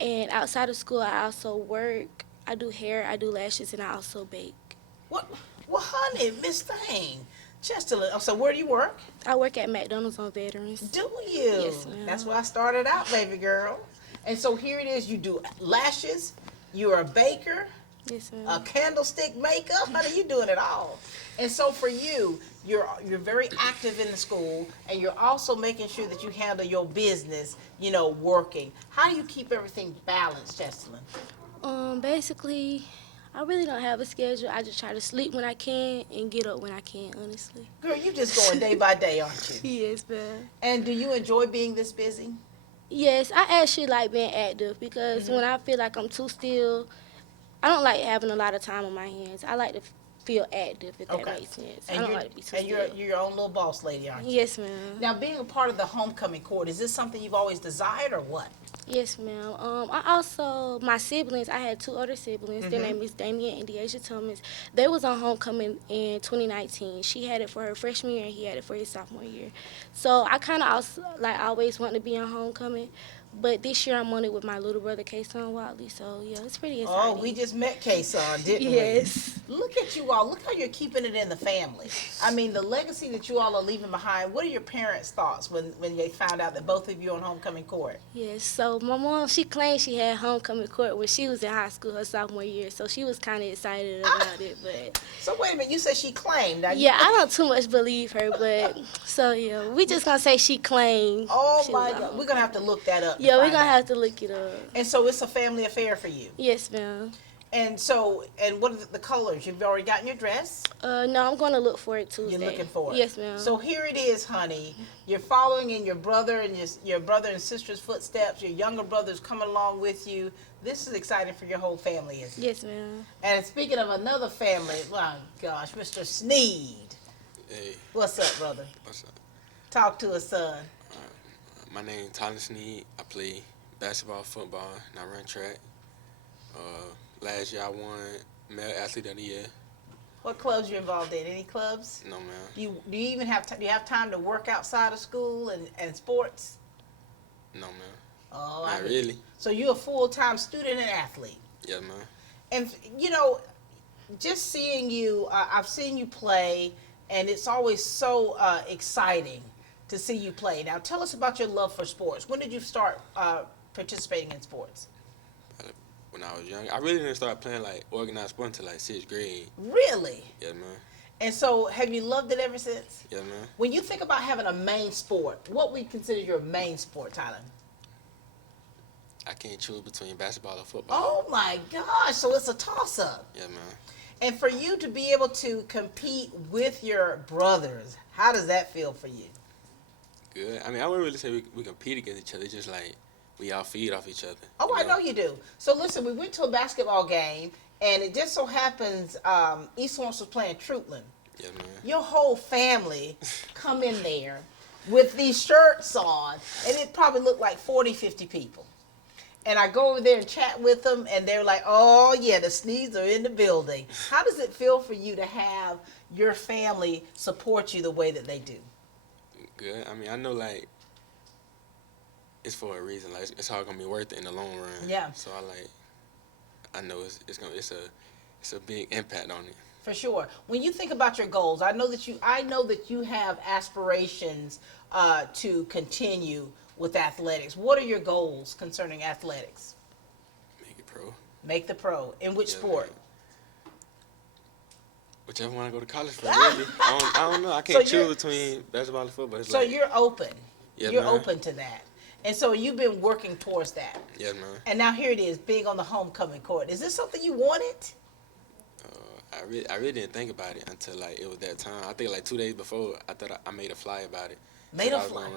And outside of school, I also work. I do hair, I do lashes, and I also bake. What? Well, honey, Miss Thing. Chester, so where do you work? I work at McDonald's on Veterans. Do you? Yes, ma'am. That's where I started out, baby girl. And so here it is. You do lashes. You're a baker. Yes, ma'am. A candlestick maker. Honey, you doing it all. And so for you, you're very active in the school, and you're also making sure that you handle your business, you know, working. How do you keep everything balanced, Cheslin? Basically, I really don't have a schedule. I just try to sleep when I can and get up when I can, honestly. Girl, you just going day by day, aren't you? Yes, ma'am. And do you enjoy being this busy? Yes, I actually like being active because when I feel like I'm too still, I don't like having a lot of time on my hands. I like to feel active, if that Okay. makes sense. And I don't you're, like to be too and you're still. your own little boss lady, aren't you? Yes, ma'am. Now, being a part of the homecoming court, is this something you've always desired or what? Yes, ma'am. I also, my siblings, I had 2 older siblings. Their Mhm. name is Damien and Deasia Thomas. They was on homecoming in 2019. She had it for her freshman year and he had it for his sophomore year. So I kind of also, like, always wanted to be on homecoming. But this year I'm on it with my little brother, Kason Watley. So, yeah, it's pretty exciting. Oh, we just met Kason, didn't Yes. we? Look at you all. Look how you're keeping it in the family. I mean, the legacy that you all are leaving behind. What are your parents' thoughts when they found out that both of you are on homecoming court? Yes, so my mom, she claimed she had homecoming court when she was in high school her sophomore year, so she was kind of excited about it, but... So wait a minute, you said she claimed. Now, Yeah, I don't too much believe her, but... So, yeah, we just gonna say she claimed. Oh she my was God, we're gonna have to look that up. Yeah, we're find gonna out. have to look it up. And so it's a family affair for you. Yes, ma'am. And so, and what are the colors? You've already gotten your dress? No, I'm gonna look for it Tuesday. You're looking for it? Yes, ma'am. So here it is, honey. You're following in your brother and your brother and sister's footsteps. Your younger brother's coming along with you. This is exciting for your whole family, isn't it? Yes, ma'am. And speaking of another family, my gosh, Mr. Sneed. Hey. What's up, brother? What's up? Talk to us, son. My name is Tyler Sneed. I play basketball, football, and I run track. Last year I won Male Athlete of the Year. What clubs you involved in? Any clubs? No, ma'am. Do you even have do you have time to work outside of school and sports? No, ma'am. Oh, Not really. So you're a full-time student and athlete. Yes, ma'am. And you know, just seeing you, I've seen you play, and it's always so exciting to see you play. Now, tell us about your love for sports. When did you start participating in sports? When I was young, I really didn't start playing like organized sport until like 6th grade. Really? Yes, ma'am. And so, have you loved it ever since? Yes, ma'am. When you think about having a main sport, what would you consider your main sport, Tyler? I can't choose between basketball or football. Oh my gosh! So it's a toss-up. Yes, ma'am. And for you to be able to compete with your brothers, how does that feel for you? Good. I mean, I wouldn't really say we compete against each other. It's just like we all feed off each other. Oh, I know you do. So listen, we went to a basketball game, and it just so happens East Lawrence was playing Troutland. Yes, ma'am. Your whole family come in there with these shirts on, and it probably looked like 40, 50 people. And I go over there and chat with them, and they're like, oh, yeah, the Sneeds are in the building. How does it feel for you to have your family support you the way that they do? Good. I mean, I know like it's for a reason. Like it's all gonna be worth it in the long run. Yeah. So I know it's a big impact on it. For sure. When you think about your goals, I know that you have aspirations to continue with athletics. What are your goals concerning athletics? Make it pro. Make the pro. In which sport? Man. Whichever one I go to college for, really. I don't know. I can't choose between basketball and football. It's so like, you're open. Yes, you're ma'am. open to that. And so you've been working towards that. Yes, ma'am. And now here it is, being on the homecoming court. Is this something you wanted? I really didn't think about it until like it was that time. I think like 2 days before, I thought I made a fly about it. Made a fly.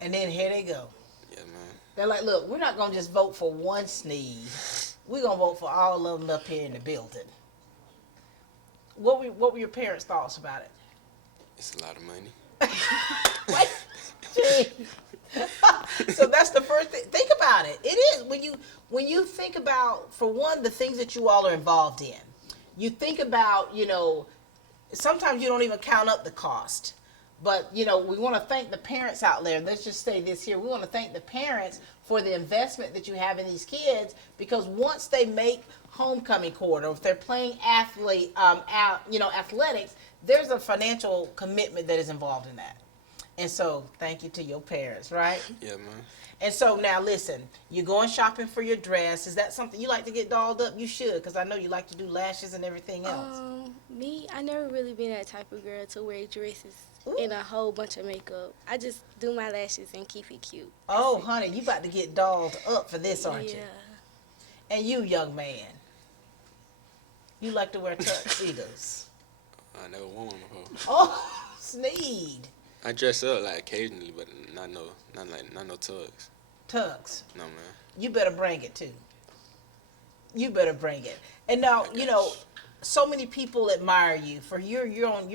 And then here they go. Yeah, man. They're like, look, we're not going to just vote for one Sneed. We're going to vote for all of them up here in the building. What were your parents' thoughts about it? It's a lot of money. So that's the first thing. Think about it. It is when you think about, for one, the things that you all are involved in. You think about, sometimes you don't even count up the cost. But, we want to thank the parents out there. Let's just say this here. We want to thank the parents for the investment that you have in these kids, because once they make homecoming court, or if they're playing athletics, there's a financial commitment that is involved in that. And so, thank you to your parents, right? Yeah, man. And so, now listen, you're going shopping for your dress. Is that something you like to get dolled up? You should, because I know you like to do lashes and everything else. Me, I never really been that type of girl to wear dresses and a whole bunch of makeup. I just do my lashes and keep it cute. Oh, honey, you about to get dolled up for this, aren't you? Yeah. And you, young man, you like to wear tuxedos. I never worn one before. Oh, Sneed. I dress up like occasionally, but not no tugs. Tugs. No, man. You better bring it too. You better bring it. And now, so many people admire you for you're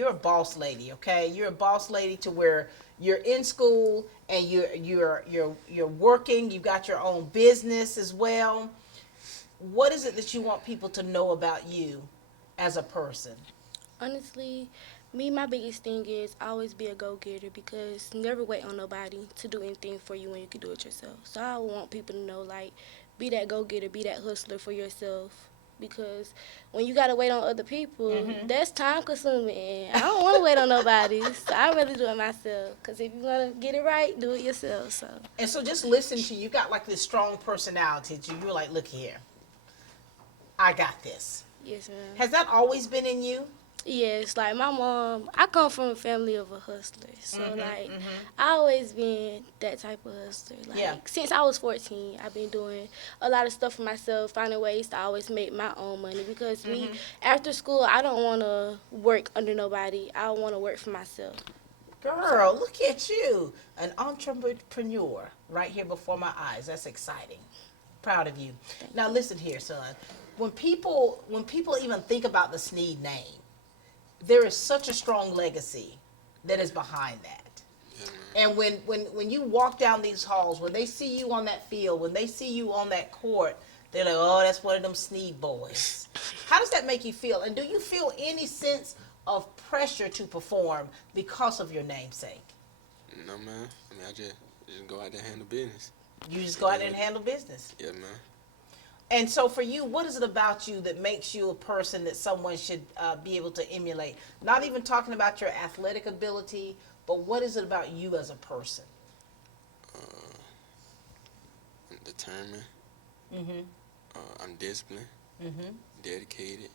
a boss lady, okay? You're a boss lady to where you're in school and you're working, you got your own business as well. What is it that you want people to know about you as a person? Honestly, my biggest thing is always be a go-getter, because never wait on nobody to do anything for you when you can do it yourself. So I want people to know, like, be that go-getter, be that hustler for yourself. Because when you got to wait on other people, that's time-consuming. And I don't want to wait on nobody, so I'd rather do it myself. Because if you want to get it right, do it yourself. So. And so just listen to you got like this strong personality to you. You're like, look here, I got this. Yes, ma'am. Has that always been in you? Yes, like my mom, I come from a family of a hustler. So, I always been that type of hustler. Like, since I was 14, I've been doing a lot of stuff for myself, finding ways to always make my own money. Because me, after school, I don't want to work under nobody. I want to work for myself. Girl, look at you. An entrepreneur right here before my eyes. That's exciting. Proud of you. Now, listen here, son. When people even think about the Sneed name, there is such a strong legacy that is behind that. And when you walk down these halls, when they see you on that field, when they see you on that court, they're like, oh, that's one of them Sneed boys. How does that make you feel? And do you feel any sense of pressure to perform because of your namesake? No, man. I mean, I just go out there and handle business. You just go out there and handle business? Yeah, man. And so for you, what is it about you that makes you a person that someone should be able to emulate? Not even talking about your athletic ability, but what is it about you as a person? I'm determined. I'm disciplined. Dedicated.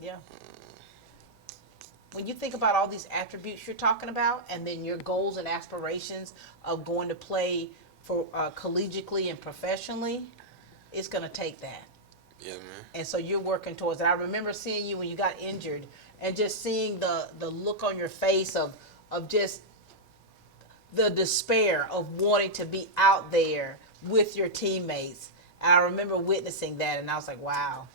Yeah. When you think about all these attributes you're talking about, and then your goals and aspirations of going to play for collegiately and professionally, it's going to take that. Yeah, man. And so you're working towards it. I remember seeing you when you got injured and just seeing the look on your face of just the despair of wanting to be out there with your teammates. And I remember witnessing that, and I was like, wow,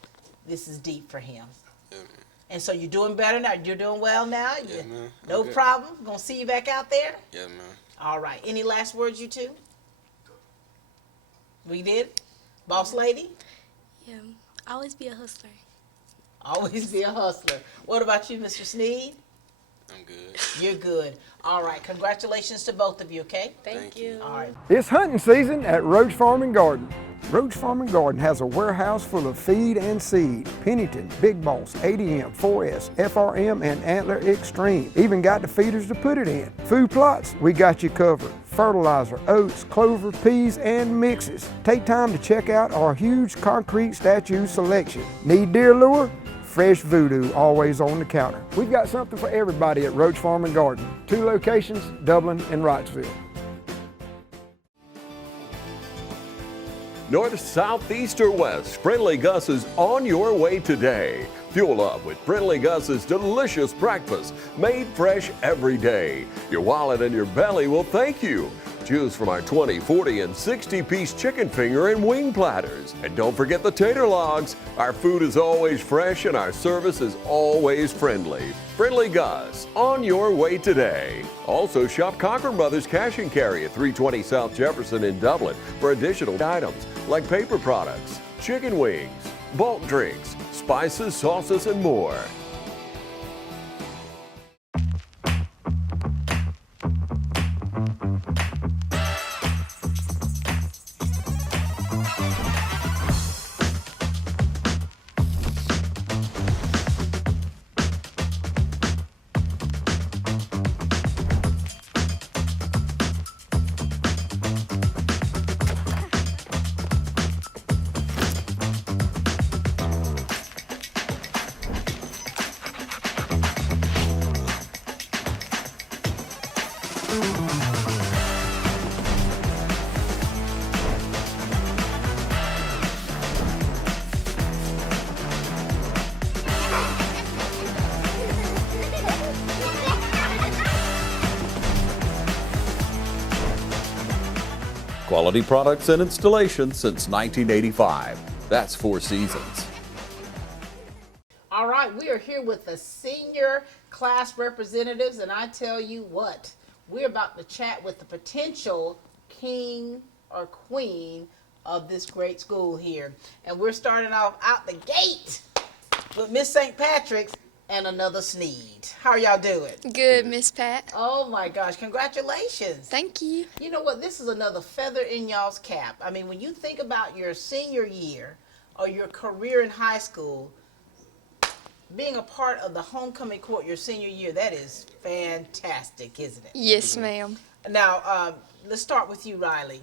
this is deep for him. Yeah, man. And so you're doing better now? You're doing well now? Yeah, man. No problem? Gonna see you back out there? Yeah, man. All right. Any last words, you two? We did? Boss lady? Yeah, always be a hustler. Always be a hustler. What about you, Mr. Sneed? I'm good. You're good. All right. Congratulations to both of you, okay? Thank you. All right. It's hunting season at Roach Farm and Garden. Roach Farm and Garden has a warehouse full of feed and seed. Pennington, Big Boss, ADM, 4S, FRM, and Antler Extreme. Even got the feeders to put it in. Food plots, we got you covered. Fertilizer, oats, clover, peas, and mixes. Take time to check out our huge concrete statue selection. Need deer lure? Fresh voodoo always on the counter. We've got something for everybody at Roach Farm and Garden. 2 locations, Dublin and Wrightsville. North, south, east, or west, Friendly Gus is on your way today. Fuel up with Friendly Gus's delicious breakfast, made fresh every day. Your wallet and your belly will thank you. Choose from our 20, 40, and 60-piece chicken finger and wing platters. And don't forget the tater logs. Our food is always fresh and our service is always friendly. Friendly Gus, on your way today. Also shop Cochran Brothers Cash and Carry at 320 South Jefferson in Dublin for additional items like paper products, chicken wings, bulk drinks, spices, sauces, and more. Quality products and installations since 1985. That's 4 Seasons. right, we are here with the senior class representatives, and I tell you what, we're about to chat with the potential king or queen of this great school here. And we're starting off out the gate with Miss St. Patrick's and another Sneed. How are y'all doing? Good, Miss Pat. Oh my gosh, congratulations. Thank you. You know what, this is another feather in y'all's cap. I mean, when you think about your senior year or your career in high school, being a part of the homecoming court your senior year, that is fantastic, isn't it? Yes, ma'am. Now, let's start with you, Riley.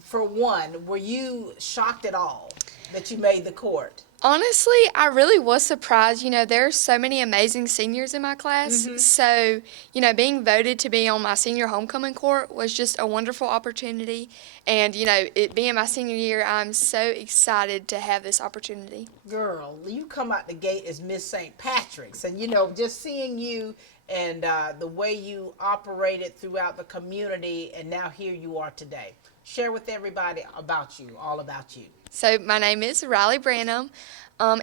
For one, were you shocked at all that you made the court? Honestly, I really was surprised. You know, there are so many amazing seniors in my class. So, you know, being voted to be on my senior homecoming court was just a wonderful opportunity. And, you know, it being my senior year, I'm so excited to have this opportunity. Girl, you come out the gate as Miss St. Patrick's. And, you know, just seeing you and the way you operated throughout the community, and now here you are today. Share with everybody about you, all about you. So my name is Riley Branham.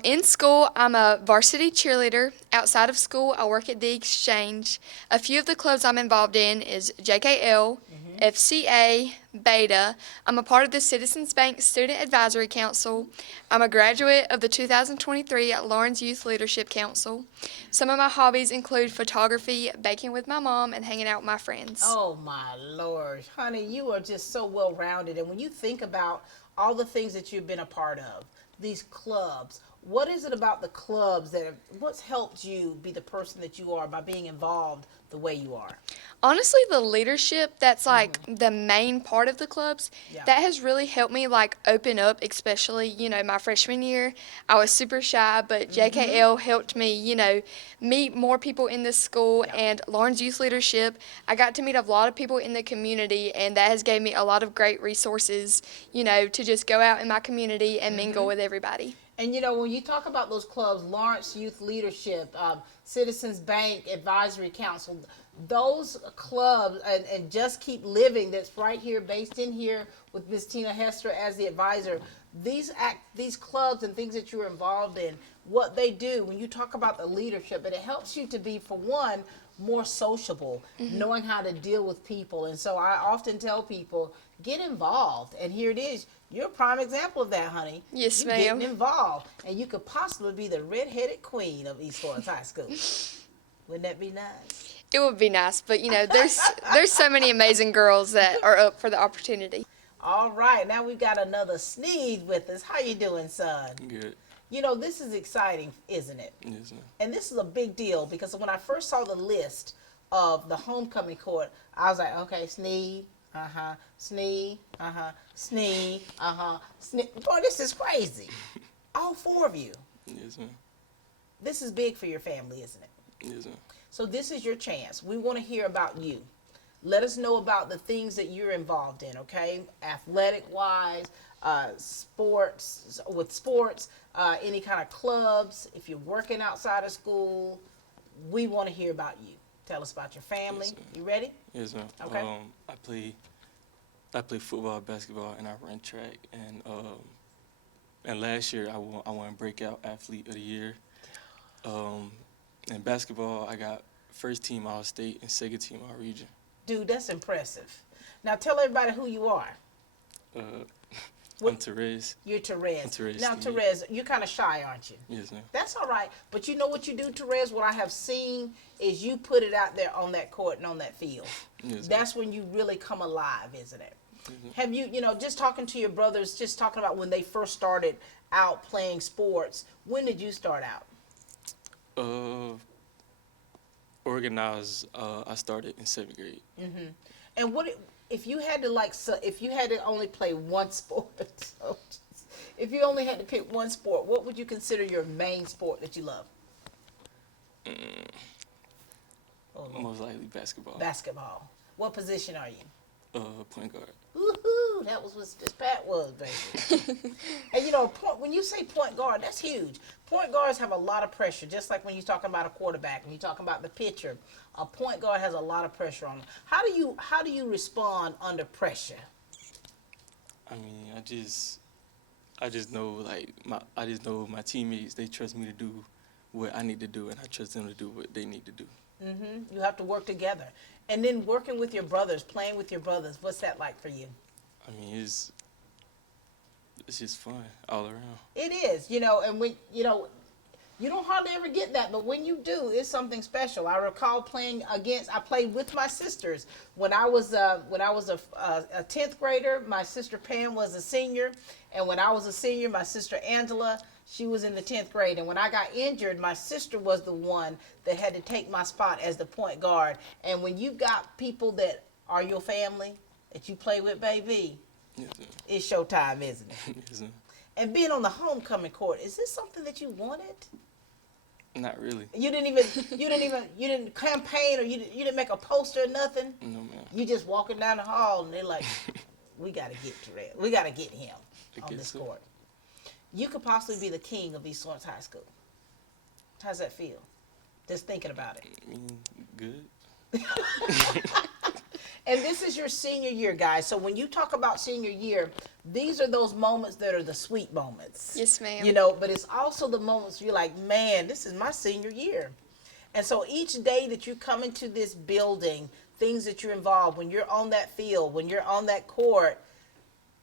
In school, I'm a varsity cheerleader. Outside of school, I work at the Exchange. A few of the clubs I'm involved in is JKL, FCA, Beta. I'm a part of the Citizens Bank Student Advisory Council. I'm a graduate of the 2023 Lawrence Youth Leadership Council. Some of my hobbies include photography, baking with my mom, and hanging out with my friends. Oh my Lord, honey, you are just so well-rounded. And when you think about all the things that you've been a part of, these clubs, what is it about the clubs what's helped you be the person that you are by being involved the way you are? Honestly, the leadership, that's like the main part of the clubs, that has really helped me like open up, especially, you know, my freshman year. I was super shy, but JKL helped me, you know, meet more people in the school, and Lawrence Youth Leadership, I got to meet a lot of people in the community, and that has gave me a lot of great resources, you know, to just go out in my community and mingle with everybody. And, you know, when you talk about those clubs, Lawrence Youth Leadership, Citizens Bank Advisory Council, those clubs, and Just Keep Living, that's right here, based in here with Ms. Tina Hester as the advisor, these clubs and things that you're involved in, what they do, when you talk about the leadership, it helps you to be, for one, more sociable, knowing how to deal with people. And so I often tell people, get involved. And here it is. You're a prime example of that, honey. Yes, You're ma'am. getting involved. And you could possibly be the red-headed queen of East Florence High School. Wouldn't that be nice? It would be nice, but, you know, there's so many amazing girls that are up for the opportunity. All right. Now we've got another Sneed with us. How you doing, son? Good. You know, this is exciting, isn't it? Yes, ma'am. And this is a big deal because when I first saw the list of the homecoming court, I was like, okay, Sneed, Sneed, Sneed, Sneed. Boy, this is crazy. All four of you. Yes, ma'am. This is big for your family, isn't it? Yes, ma'am. So this is your chance. We want to hear about you. Let us know about the things that you're involved in, okay? Athletic-wise, sports, any kind of clubs. If you're working outside of school, we want to hear about you. Tell us about your family. Yes, you ready? Yes, ma'am. Okay. I play football, basketball, and I run track. And last year I won breakout athlete of the year. In basketball, I got first team all state and second team all region. Dude, that's impressive. Now tell everybody who you are. I'm Therese. You're Therese. I'm Therese Now, Sneed. Therese, you're kind of shy, aren't you? Yes, ma'am. That's all right. But you know what you do, Therese? What I have seen is you put it out there on that court and on that field. Yes, That's when you really come alive, isn't it? Mhm. Have you, you know, just talking to your brothers, just talking about when they first started out playing sports, when did you start out? Organized, I started in 7th grade. Mm-hmm. And what if you had to if you had to only play one sport? If you only had to pick one sport, what would you consider your main sport that you love? Most likely basketball. Basketball. What position are you? Point guard. Woohoo! That was what Miss Pat was, baby. And you know, when you say point guard, that's huge. Point guards have a lot of pressure, just like when you're talking about a quarterback, when you're talking about the pitcher. A point guard has a lot of pressure on them. How do you respond under pressure? I mean, I just know my teammates, they trust me to do what I need to do, and I trust them to do what they need to do. You have to work together. And then working with your brothers, playing with your brothers, what's that like for you? I mean, it's just fun all around. It is, you know, and when, you know, you don't hardly ever get that, but when you do, it's something special. I recall I played with my sisters when I was a 10th grader. My sister Pam was a senior, and when I was a senior, my sister Angela, she was in the 10th grade. And when I got injured, my sister was the one that had to take my spot as the point guard. And when you got people that are your family that you play with, baby, it's showtime, isn't it? Yes, ma'am. And being on the homecoming court, is this something that you wanted? Not really. You didn't campaign, or you didn't make a poster or nothing? No, ma'am. You just walking down the hall and they're like, we got to get Terrell. We got to get him on this court. You could possibly be the king of East Lawrence High School. How's that feel? Just thinking about it. Good. And this is your senior year, guys. So when you talk about senior year, these are those moments that are the sweet moments. Yes, ma'am. You know, but it's also the moments you're like, man, this is my senior year. And so each day that you come into this building, things that you're involved, when you're on that field, when you're on that court,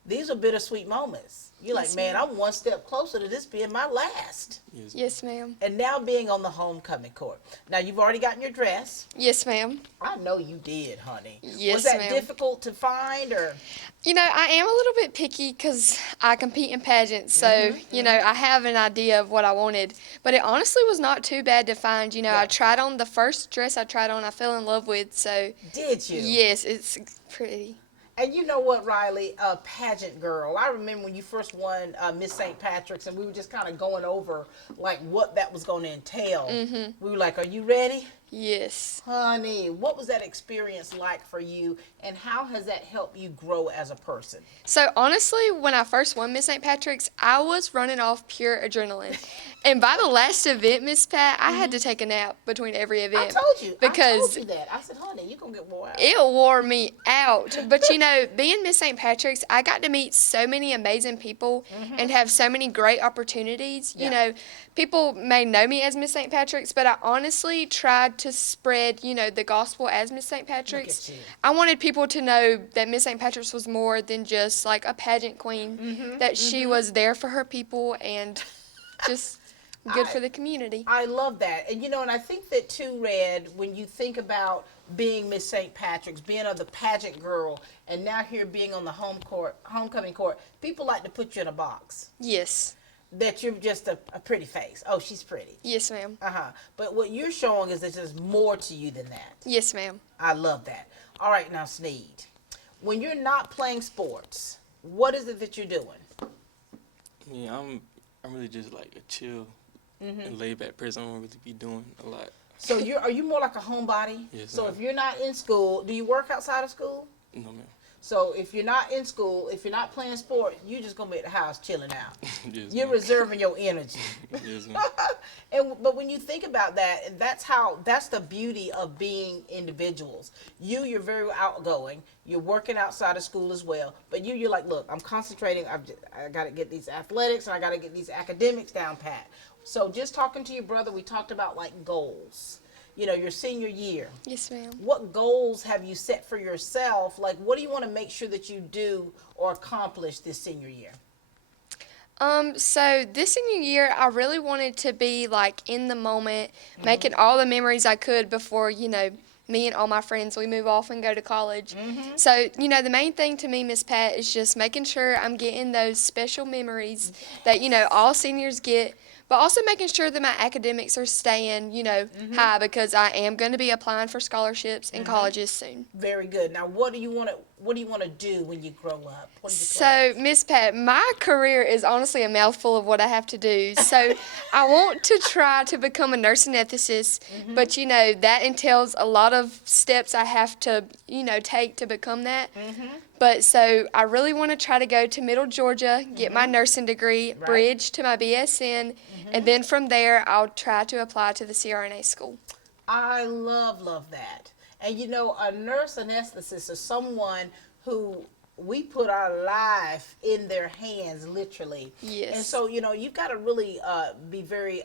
these are bittersweet moments. You're like, man, I'm one step closer to this being my last. Yes, ma'am. And now being on the homecoming court. Now, you've already gotten your dress. Yes, ma'am. I know you did, honey. Yes, Was that ma'am. difficult to find, or? You know, I am a little bit picky because I compete in pageants, so, you know, I have an idea of what I wanted. But it honestly was not too bad to find. You know, I tried on the first dress I tried on, I fell in love with, so. Did you? Yes, it's pretty. And you know what, Riley, a pageant girl. I remember when you first won Miss St. Patrick's, and we were just kind of going over, like, what that was going to entail. We were like, are you ready? Yes. Honey, what was that experience like for you, and how has that helped you grow as a person? So, honestly, when I first won Miss St. Patrick's, I was running off pure adrenaline. And by the last event, Miss Pat, I had to take a nap between every event. I told you. Because I told you that. I said, honey, you're going to get wore out. it wore me out. But, you know, being Miss St. Patrick's, I got to meet so many amazing people and have so many great opportunities. You know, people may know me as Miss St. Patrick's, but I honestly tried to spread, you know, the gospel as Miss St. Patrick's. I wanted people to know that Miss St. Patrick's was more than just like a pageant queen, that she was there for her people and just good for the community. I love that. And, you know, and I think that too, Red, when you think about being Miss St. Patrick's, being the pageant girl, and now here being on the homecoming court, people like to put you in a box. Yes. That you're just a pretty face. Oh, she's pretty. Yes, ma'am. But what you're showing is that there's more to you than that. Yes, ma'am. I love that. All right, now, Sneed, when you're not playing sports, what is it that you're doing? Yeah, I'm really just like a chill and laid back person. I don't really be doing a lot. So are you more like a homebody? Yes, so ma'am. if you're not in school, do you work outside of school? No, ma'am. So if you're not in school, if you're not playing sport, you're just gonna be at the house chilling out. Yes, You're ma'am. reserving your energy. Yes, ma'am. But when you think about that, and that's the beauty of being individuals. You're very outgoing. You're working outside of school as well. But you're like, look, I'm concentrating. I got to get these athletics, and I got to get these academics down pat. So just talking to your brother, we talked about like goals. You know, your senior year. Yes, ma'am. What goals have you set for yourself? Like, what do you want to make sure that you do or accomplish this senior year? So this senior year, I really wanted to be like in the moment, making all the memories I could before, you know, me and all my friends, we move off and go to college. So, you know, the main thing to me, Miss Pat, is just making sure I'm getting those special memories that, you know, all seniors get, but also making sure that my academics are staying, you know, high, because I am going to be applying for scholarships in colleges soon. Very good. Now, what do you want to do when you grow up? What are your So, Miss Pat, my career is honestly a mouthful of what I have to do. So, I want to try to become a nurse anesthetist, but, you know, that entails a lot of steps I have to, you know, take to become that. But so I really want to try to go to Middle Georgia, get my nursing degree, bridge to my BSN, and then from there I'll try to apply to the CRNA school. I love that. And you know, a nurse anesthetist is someone who we put our life in their hands, literally. Yes. And so, you know, you've got to really be very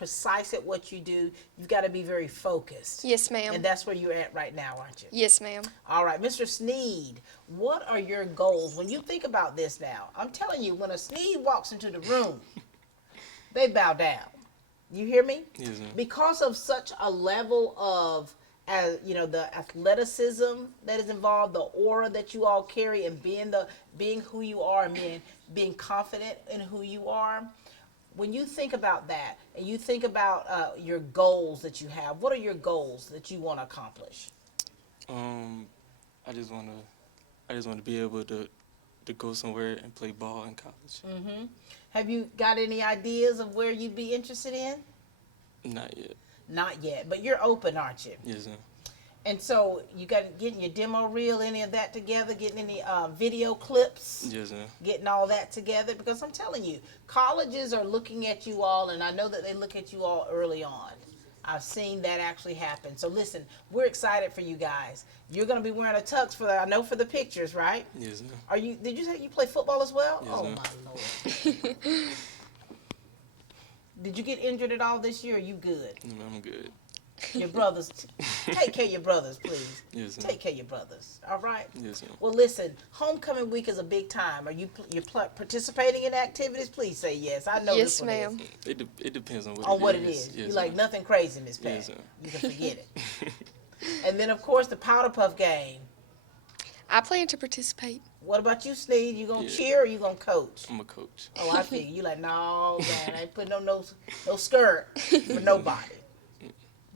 precise at what you do. You've got to be very focused. Yes, ma'am. And that's where you're at right now, aren't you? Yes, ma'am. All right, Mr. Sneed, what are your goals? When you think about this now, I'm telling you, when a Sneed walks into the room, they bow down. You hear me? Yes, ma'am. Because of such a level of, the athleticism that is involved, the aura that you all carry, and being who you are, and being confident in who you are. When you think about that, and you think about your goals that you have, what are your goals that you want to accomplish? I just want to be able to go somewhere and play ball in college. Mm-hmm. Have you got any ideas of where you'd be interested in? Not yet. Not yet, but you're open, aren't you? Yes, ma'am. And so you got getting your demo reel, any of that together, getting any video clips? Yes, ma'am. Getting all that together? Because I'm telling you, colleges are looking at you all, and I know that they look at you all early on. I've seen that actually happen. So listen, we're excited for you guys. You're going to be wearing a tux for the pictures, right? Yes, ma'am. Did you say you play football as well? Yes, oh ma'am. My Lord. Did you get injured at all this year? Or are you good? No, ma'am, I'm good. Your brothers, take care of your brothers, please. Yes, ma'am. Take care of your brothers. All right. Yes, ma'am. Well, listen, homecoming week is a big time. Are you participating in activities? Please say yes. I know Yes, this one ma'am. is. It depends on what It is. Yes, You ma'am. like nothing crazy, Miss Pat. Yes, ma'am. You can forget it. And then of course the powder puff game. I plan to participate. What about you, Sneed? You gonna Yeah. cheer or you gonna coach? I'm a coach. Oh, I figure you like no, man. I ain't putting on no skirt for nobody.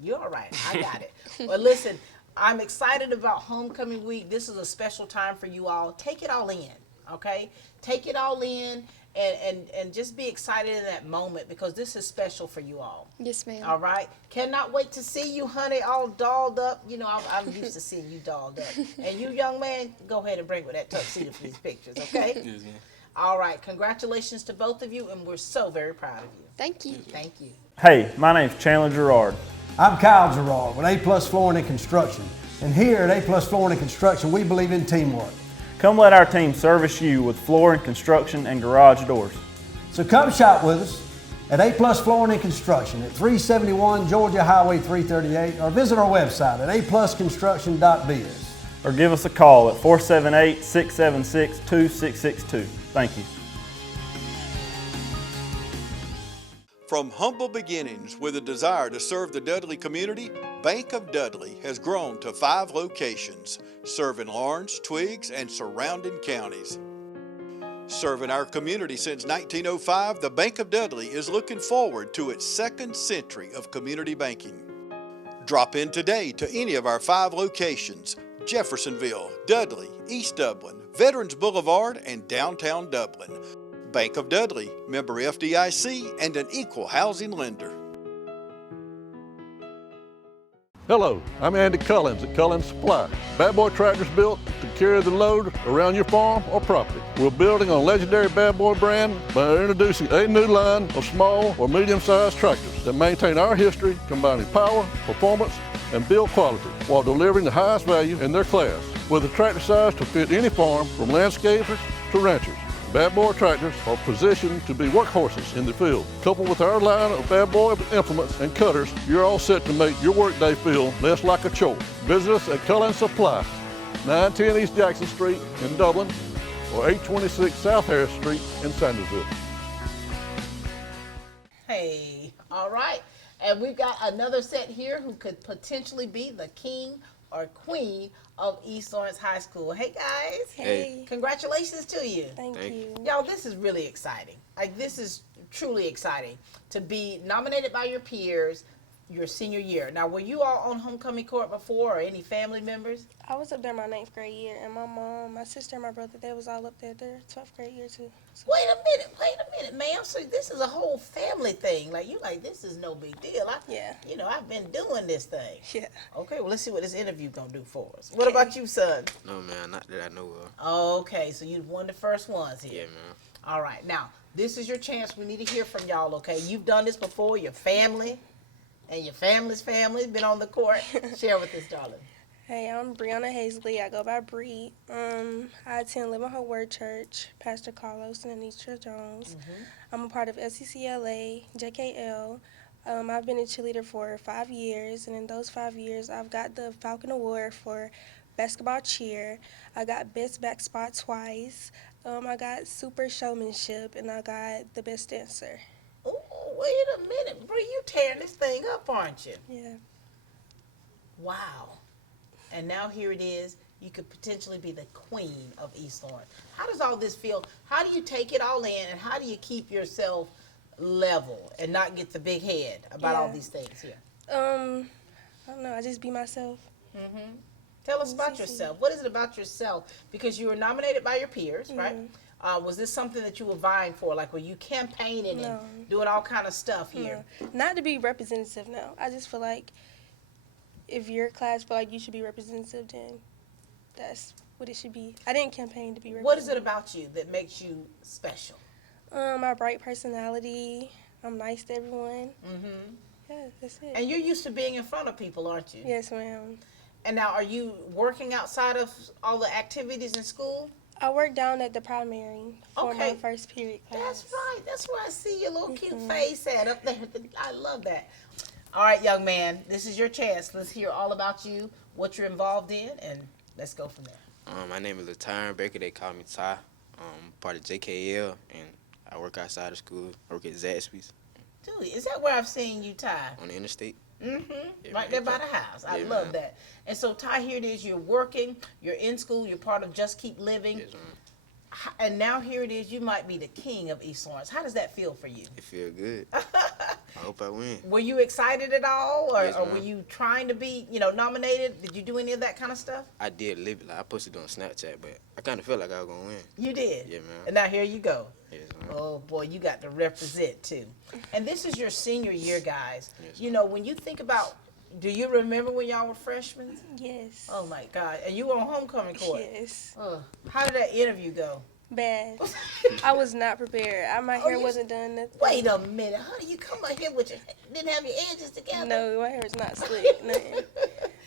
You're all right. I got it. Well, listen, I'm excited about homecoming week. This is a special time for you all. Take it all in, okay? Take it all in and just be excited in that moment because this is special for you all. Yes, ma'am. All right? Cannot wait to see you, honey, all dolled up. You know, I'm used to seeing you dolled up. And you, young man, go ahead and bring with that tuxedo for these pictures, okay? Yes, ma'am. All right. Congratulations to both of you, and we're so very proud of you. Thank you. Thank you. Hey, my name's Chandler Gerard. I'm Kyle Gerard with A+ Flooring and Construction. And here at A+ Flooring and Construction, we believe in teamwork. Come let our team service you with flooring, construction, and garage doors. So come shop with us at A+ Flooring and Construction at 371 Georgia Highway 338 or visit our website at aplusconstruction.biz. Or give us a call at 478-676-2662. Thank you. From humble beginnings with a desire to serve the Dudley community, Bank of Dudley has grown to 5 locations, serving Lawrence, Twiggs, and surrounding counties. Serving our community since 1905, the Bank of Dudley is looking forward to its 2nd century of community banking. Drop in today to any of our 5 locations: Jeffersonville, Dudley, East Dublin, Veterans Boulevard, and downtown Dublin. Bank of Dudley, member FDIC, and an equal housing lender. Hello, I'm Andy Cullins at Cullins Supply. Bad Boy tractors built to carry the load around your farm or property. We're building on legendary Bad Boy brand by introducing a new line of small or medium-sized tractors that maintain our history, combining power, performance, and build quality while delivering the highest value in their class. With a tractor size to fit any farm, from landscapers to ranchers, Bad Boy tractors are positioned to be workhorses in the field. Coupled with our line of Bad Boy implements and cutters, you're all set to make your workday feel less like a chore. Visit us at Cullins Supply, 910 East Jackson Street in Dublin, or 826 South Harris Street in Sandersville. Hey, all right. And we've got another set here who could potentially be the king or queen of East Lawrence High School. Hey, guys. Hey. Congratulations to you. Thank you. Y'all, this is really exciting. Like, this is truly exciting to be nominated by your peers your senior year. Now, were you all on homecoming court before, or any family members? I was up there my 9th grade year, and my mom, my sister, and my brother, they was all up there their 12th grade year too. So. Wait a minute, ma'am. So this is a whole family thing. Like, you like, this is no big deal. You know, I've been doing this thing. Yeah. Okay, well, let's see what this interview gonna do for us. What about you, son? No, man, not that I know of. Okay, so you're one of the first ones here. Yeah, man. All right, now, this is your chance. We need to hear from y'all, okay? You've done this before, your family, and your family's family been on the court. Share with us, darling. Hey, I'm Brianna Hazley. I go by Bree. I attend Live in Her Word Church, Pastor Carlos and Anisha Jones. I'm a part of SCCLA, JKL. I've been a cheerleader for 5 years, and in those 5 years, I've got the Falcon Award for basketball cheer. I got best back spot twice. I got super showmanship, and I got the best dancer. Oh, wait a minute, Bree, you tearing this thing up, aren't you? Yeah. Wow. And now here it is. You could potentially be the queen of East Lawrence. How does all this feel? How do you take it all in, and how do you keep yourself level and not get the big head about all these things here? I don't know. I just be myself. Mm-hmm. Tell us about yourself. What is it about yourself? Because you were nominated by your peers, right? Was this something that you were vying for? Like, were you campaigning and doing all kind of stuff here? No. Not to be representative, no. I just feel like if your class feel like you should be representative, then that's what it should be. I didn't campaign to be representative. What is it about you that makes you special? My bright personality. I'm nice to everyone. Mm-hmm. Yeah, that's it. And you're used to being in front of people, aren't you? Yes, ma'am. And now, are you working outside of all the activities in school? I work down at the primary for my first period class. That's right. That's where I see your little cute face at up there. I love that. All right, young man, this is your chance. Let's hear all about you, what you're involved in, and let's go from there. My name is Latyron Baker. They call me Ty. Part of JKL, and I work outside of school. I work at Zaxby's. Dude, is that where I've seen you, Ty? On the interstate. Mm-hmm. Yeah, right there by the house. I love that. And so, Ty, here it is. You're working. You're in school. You're part of Just Keep Living. Yes, ma'am. And now here it is. You might be the king of East Lawrence. How does that feel for you? It feel good. I hope I win. Were you excited at all, or, Yes, or ma'am. were you trying to be, nominated? Did you do any of that kind of stuff? I did a little bit. Like, I posted on Snapchat, but I kind of felt like I was gonna win. You did. Yeah, man. And now here you go. Yes, ma'am. Oh boy, you got to represent too. And this is your senior year, guys. Yes, When you think about, do you remember when y'all were freshmen? Yes. Oh my God! And you were on homecoming court. Yes. How did that interview go? Bad. I was not prepared. My hair wasn't done. Nothing. Wait a minute, honey, you come out here with didn't have your edges together. No, my hair is not slick. Nothing.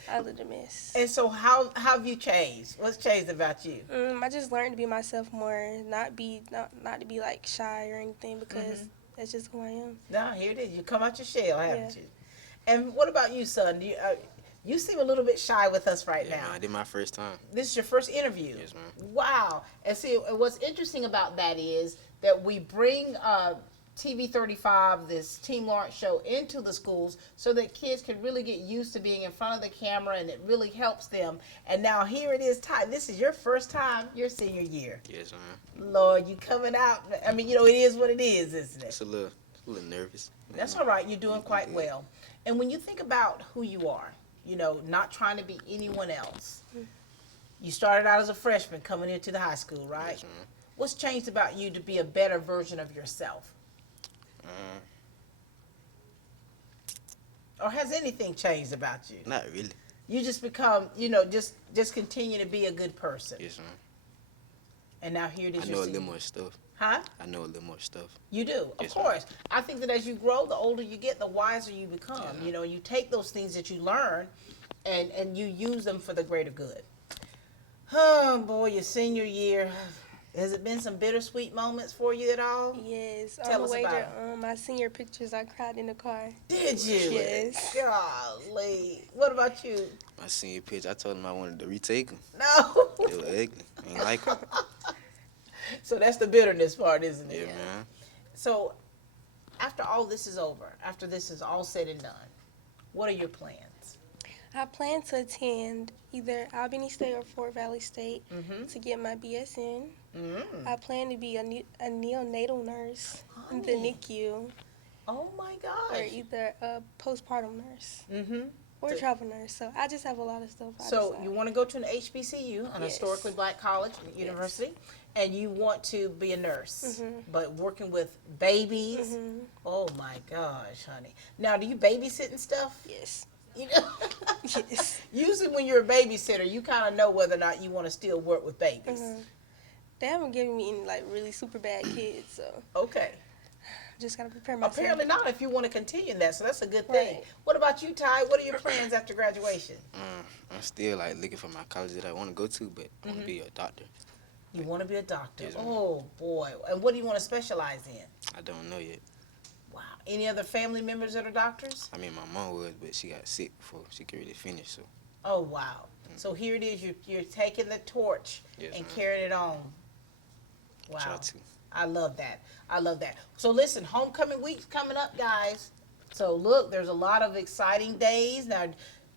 I looked a mess. And so how have you changed? What's changed about you? I just learned to be myself more, not to be like shy or anything, because that's just who I am. Now here it is. You come out your shell, haven't you? And what about you, son? You seem a little bit shy with us right now. Man, I did my first time. This is your first interview. Yes, ma'am. Wow. And see, what's interesting about that is that we bring TV 35, this Team Lawrence show, into the schools so that kids can really get used to being in front of the camera, and it really helps them. And now here it is, Ty. This is your first time, your senior year. Yes, ma'am. Lord, you coming out. I mean, it is what it is, isn't it? It's a little nervous. That's all right. You're doing quite well. And when you think about who you are, not trying to be anyone else. You started out as a freshman coming into the high school, right? Yes, ma'am. What's changed about you to be a better version of yourself? Or has anything changed about you? Not really. You just become, just continue to be a good person. Yes, ma'am. And now here it is. I know a little more stuff. Huh? I know a little more stuff. You do, Yes, of course. I think that as you grow, the older you get, the wiser you become. Yeah. You take those things that you learn and you use them for the greater good. Oh, boy, your senior year. Has it been some bittersweet moments for you at all? Yes. Tell on us the way about to my senior pictures, I cried in the car. Did you? Yes. Golly. What about you? My senior pitch, I told him I wanted to retake them. No. They were ugly. I ain't like them. So that's the bitterness part, isn't it? Yeah, man. So after all this is over, after this is all said and done, what are your plans? I plan to attend either Albany State or Fort Valley State to get my BSN. I plan to be a neonatal nurse in the NICU. Oh my gosh. Or either a postpartum nurse. Or a travel nurse. So I just have a lot of stuff. So you want to go to an HBCU, an historically black college, university, and you want to be a nurse, but working with babies. Oh my gosh, honey. Now, do you babysit and stuff? Yes. Yes. Usually when you're a babysitter, you kind of know whether or not you want to still work with babies. They haven't given me any really super bad kids, so. Okay. Just gotta prepare myself. Apparently not if you want to continue that, so that's a good thing. Right. What about you, Ty? What are your plans after graduation? I'm still looking for my college that I want to go to, but I want to be a doctor. You want to be a doctor? Yes, oh boy! And what do you want to specialize in? I don't know yet. Wow. Any other family members that are doctors? I mean, my mom was, but she got sick before she could really finish. So. Oh, wow. So here it is. You're taking the torch and carrying it on. Wow. Try to. I love that. I love that. So listen, homecoming week's coming up, guys. So look, there's a lot of exciting days. Now,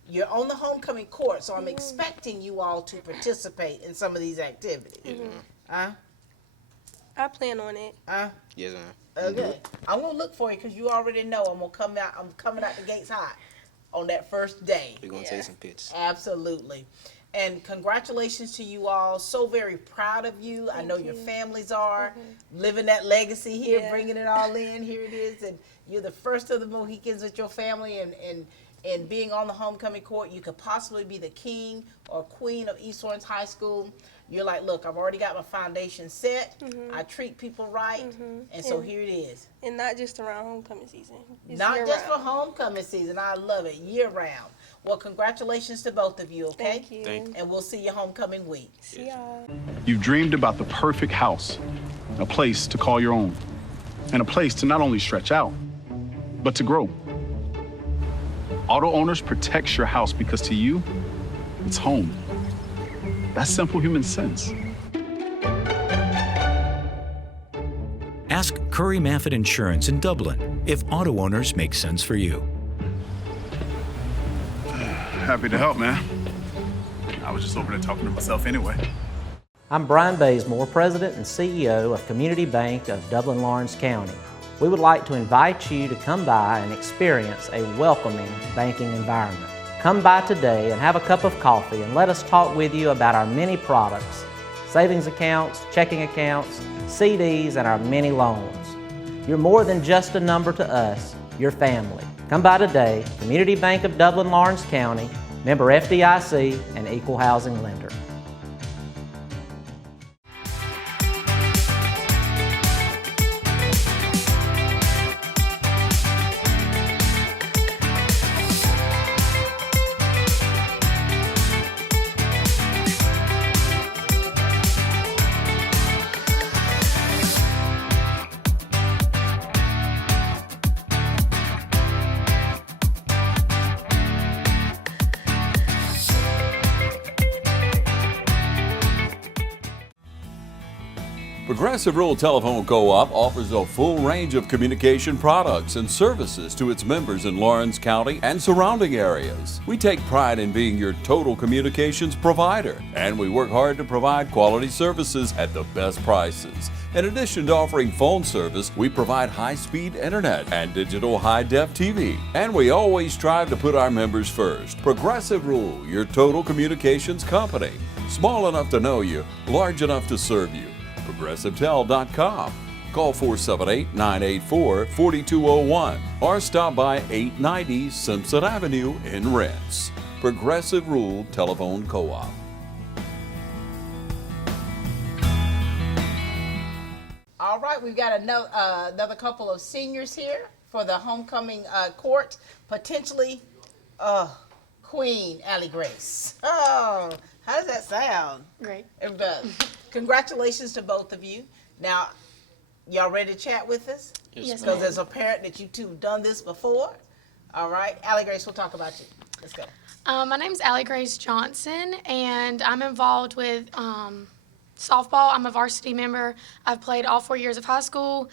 you're on the homecoming court, so I'm expecting you all to participate in some of these activities. I plan on it. Yes, ma'am. Okay. I'm going to look for you because you already know I'm coming out the gates hot on that first day. We're going to take some pictures. Absolutely. And congratulations to you all. So very proud of you. I know your families are living that legacy here, bringing it all in. Here it is. And you're the first of the Mohicans with your family. And being on the homecoming court, you could possibly be the king or queen of East Orange High School. You're like, look, I've already got my foundation set. I treat people right. And so here it is. And not just around homecoming season. Not just for homecoming season. I love it. Year round. Well, congratulations to both of you, okay? Thank you. Thank you. And we'll see you homecoming week. See y'all. You've dreamed about the perfect house, a place to call your own, and a place to not only stretch out, but to grow. Auto Owners protects your house because to you, it's home. That's simple human sense. Ask Curry Maffett Insurance in Dublin if Auto Owners make sense for you. Happy to help, man. I was just over there talking to myself anyway. I'm Brian Bazemore, President and CEO of Community Bank of Dublin-Lawrence County. We would like to invite you to come by and experience a welcoming banking environment. Come by today and have a cup of coffee and let us talk with you about our many products, savings accounts, checking accounts, CDs, and our many loans. You're more than just a number to us, you're family. Come by today, Community Bank of Dublin-Lawrence County, member FDIC, and equal housing lender. Progressive Rural Telephone Co-op offers a full range of communication products and services to its members in Lawrence County and surrounding areas. We take pride in being your total communications provider, and we work hard to provide quality services at the best prices. In addition to offering phone service, we provide high-speed internet and digital high-def TV. And we always strive to put our members first. Progressive Rural, your total communications company. Small enough to know you, large enough to serve you. ProgressiveTel.com. Call 478-984-4201 or stop by 890 Simpson Avenue in Renss. Progressive Rural Telephone Co-op. All right, we've got another couple of seniors here for the homecoming court. Potentially, Queen Allie Grace. Oh, how does that sound? Great. It does. Congratulations to both of you. Now, y'all ready to chat with us? Yes, Because there's a parent that you two have done this before. All right, Allie Grace, we'll talk about you. Let's go. My name's Allie Grace Johnson, and I'm involved with softball. I'm a varsity member. I've played all 4 years of high school.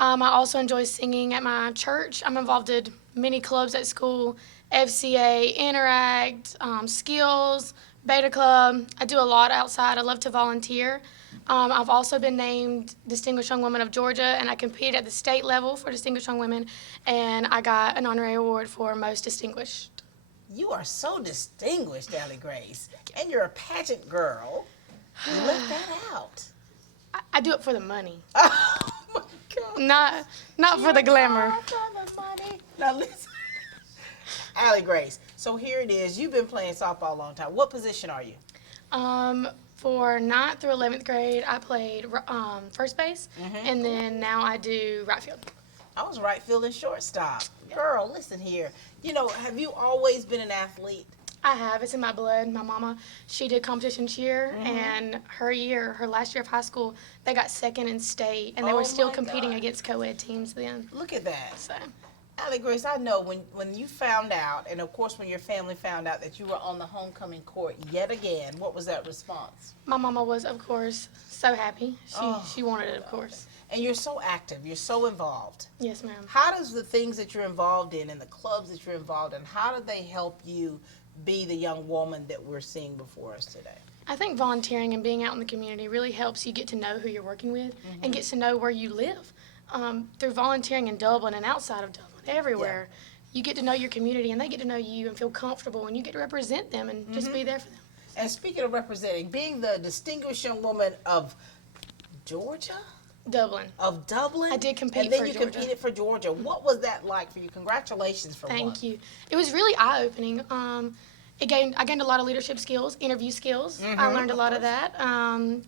I also enjoy singing at my church. I'm involved in many clubs at school, FCA, Interact, Skills, Beta Club. I do a lot outside. I love to volunteer. I've also been named Distinguished Young Woman of Georgia, and I competed at the state level for Distinguished Young Women, and I got an honorary award for Most Distinguished. You are so distinguished, Allie Grace, and you're a pageant girl. You left that out. I do it for the money. Oh my God. Not for the glamour. Not for the money. Now listen, Allie Grace. So here it is. You've been playing softball a long time. What position are you? For 9th through 11th grade, I played first base, and then now I do right field. I was right field and shortstop. Girl, listen here. You know, have you always been an athlete? I have. It's in my blood. My mama, she did competition cheer, and her last year of high school, they got second in state, and they Oh were still my competing God. against co-ed teams then. Look at that. So, Allie Grace, I know when you found out, and of course when your family found out that you were on the homecoming court yet again, what was that response? my mama was, of course, so happy. She wanted it, of course. And you're so active, you're so involved. Yes, ma'am. How does the things that you're involved in and the clubs that you're involved in, how do they help you be the young woman that we're seeing before us today? I think volunteering and being out in the community really helps you get to know who you're working with and gets to know where you live. Through volunteering in Dublin and outside of Dublin, everywhere, you get to know your community and they get to know you and feel comfortable, and you get to represent them and just be there for them. And speaking of representing, being the distinguished young woman of Georgia? Dublin. Of Dublin? I did compete and then for you Georgia. competed for Georgia. What was that like for you? Congratulations for one. Thank you. It was really eye-opening. I gained a lot of leadership skills, interview skills. I learned a lot of that.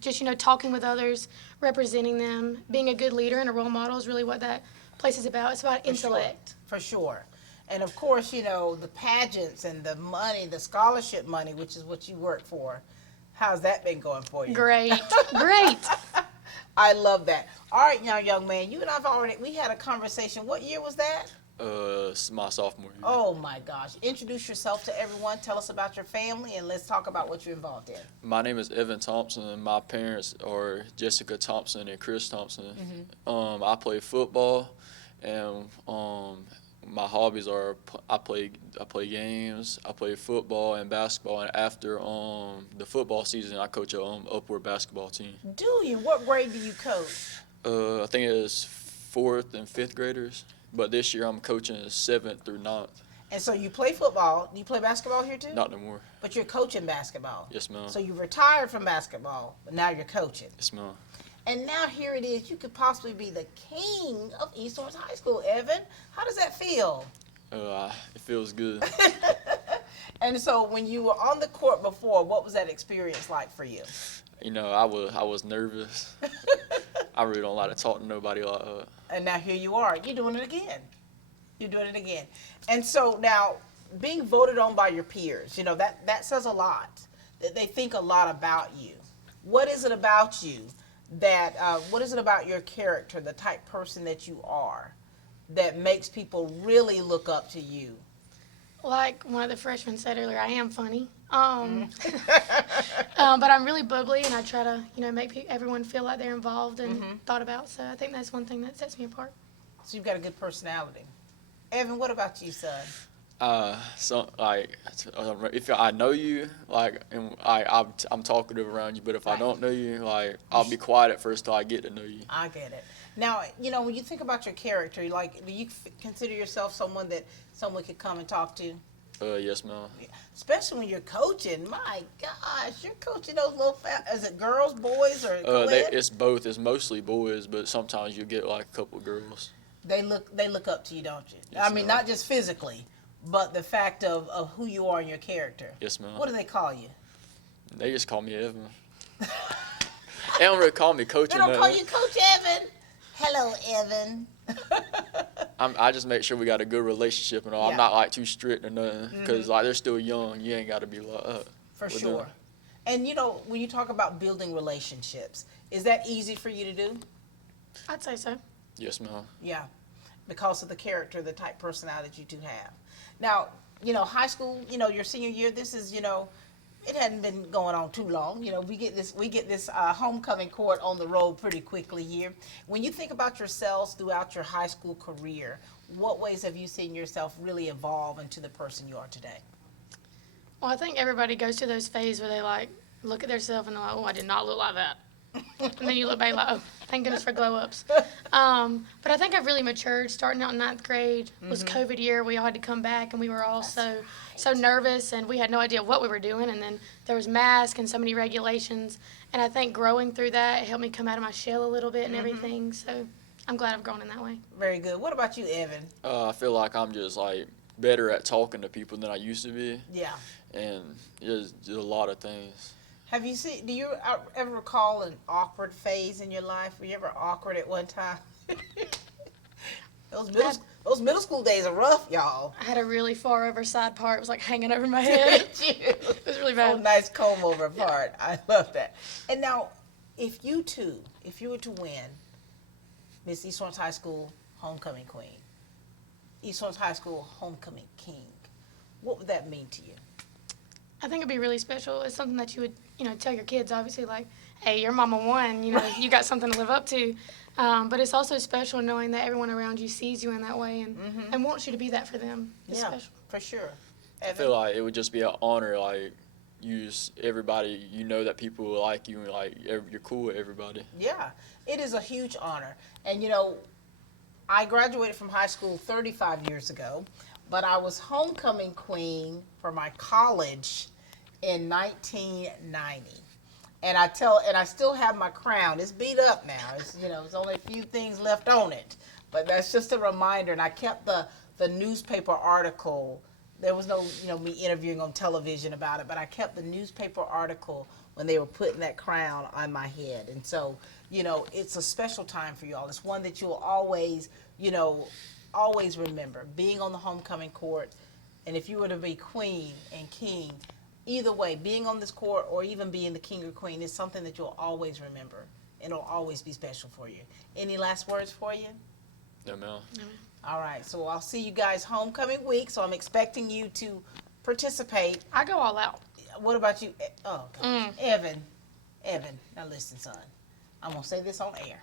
Just, talking with others, representing them, being a good leader and a role model is really what that place is about. It's about intellect. For sure. And of course, the pageants and the money, the scholarship money, which is what you work for. How's that been going for you? Great. Great. I love that. All right, now, young man, you and we had a conversation. What year was that? It's my sophomore year. Oh my gosh. Introduce yourself to everyone. Tell us about your family, and let's talk about what you're involved in. My name is Evan Thompson, and my parents are Jessica Thompson and Chris Thompson. I play football, and my hobbies are I play games, I play football and basketball, and after the football season, I coach a upward basketball team. Do you? What grade do you coach? I think it is 4th and 5th graders, but this year I'm coaching 7th through 9th. And so you play football. Do you play basketball here too? Not no more. But you're coaching basketball. Yes, ma'am. So you retired from basketball, but now you're coaching. Yes, ma'am. And now here it is. You could possibly be the king of East Orange High School, Evan. How does that feel? It feels good. And so when you were on the court before, what was that experience like for you? I was nervous. I really don't like to talk to nobody like that. And now here you are. You're doing it again. You're doing it again. And so now, being voted on by your peers, that says a lot. That they think a lot about you. What is it about you what is it about your character, the type person that you are, that makes people really look up to you? Like one of the freshmen said earlier, I am funny. But I'm really bubbly, and I try to, make everyone feel like they're involved and thought about. So I think that's one thing that sets me apart. So you've got a good personality. Evan, what about you, son? If I know you, I'm talkative around you, but if I don't know you, I'll be quiet at first till I get to know you. I get it. Now, when you think about your character, do you consider yourself someone that someone could come and talk to? Yes, ma'am. Especially when you're coaching. My gosh, you're coaching those little is it girls, boys, or co-ed? It's both. It's mostly boys, but sometimes you get a couple girls. They look up to you, don't you? Yes, I mean, ma'am. not just physically, but the fact of who you are and your character. Yes, ma'am. What do they call you? They just call me Evan. They don't really call me Coach. They don't call you Coach Evan. Hello, Evan. I just make sure we got a good relationship and all. Yeah. I'm not too strict or nothing because they're still young. You ain't got to be like that. For sure. Them. And when you talk about building relationships, is that easy for you to do? I'd say so. Yes, ma'am. Yeah, because of the character, the type personality that you do have. Now, high school, your senior year, this is, it hadn't been going on too long. We get this homecoming court on the road pretty quickly here. When you think about yourselves throughout your high school career, what ways have you seen yourself really evolve into the person you are today? Well, I think everybody goes through those phases where they look at themselves and they're like, oh, I did not look like that. And then you look back like, oh, thank goodness for glow-ups. But I think I've really matured. Starting out in 9th grade was COVID year. We all had to come back, and we were all so nervous, and we had no idea what we were doing. And then there was masks and so many regulations. And I think growing through that helped me come out of my shell a little bit and everything. So I'm glad I've grown in that way. Very good. What about you, Evan? I feel like I'm just better at talking to people than I used to be. Yeah. And just a lot of things. Do you ever recall an awkward phase in your life? Were you ever awkward at one time? Those those middle school days are rough, y'all. I had a really far over side part. It was like hanging over my head. It was really bad. Oh, nice comb over part. I love that. And now, if you were to win Miss East Orange High School Homecoming Queen, East Orange High School Homecoming King, what would that mean to you? I think it'd be really special. It's something that you would, tell your kids, obviously, like, hey, your mama won, you got something to live up to. But it's also special knowing that everyone around you sees you in that way and wants you to be that for them. It's special. For sure. I feel like it would just be an honor, like, everybody, that people like you and, like, you're cool with everybody. Yeah, it is a huge honor. And, I graduated from high school 35 years ago, but I was homecoming queen for my college in 1990. And I still have my crown. It's beat up now. It's, there's only a few things left on it. But that's just a reminder. And I kept the newspaper article. There was no, me interviewing on television about it, but I kept the newspaper article when they were putting that crown on my head. And so, it's a special time for you all. It's one that you'll always, always remember, being on the homecoming court. And if you were to be queen and king, either way, being on this court or even being the king or queen is something that you'll always remember. It'll always be special for you. Any last words for you? No, ma'am. All right, so I'll see you guys homecoming week, so I'm expecting you to participate. I go all out. What about you? Oh, okay. Evan, now listen, son. I'm going to say this on air.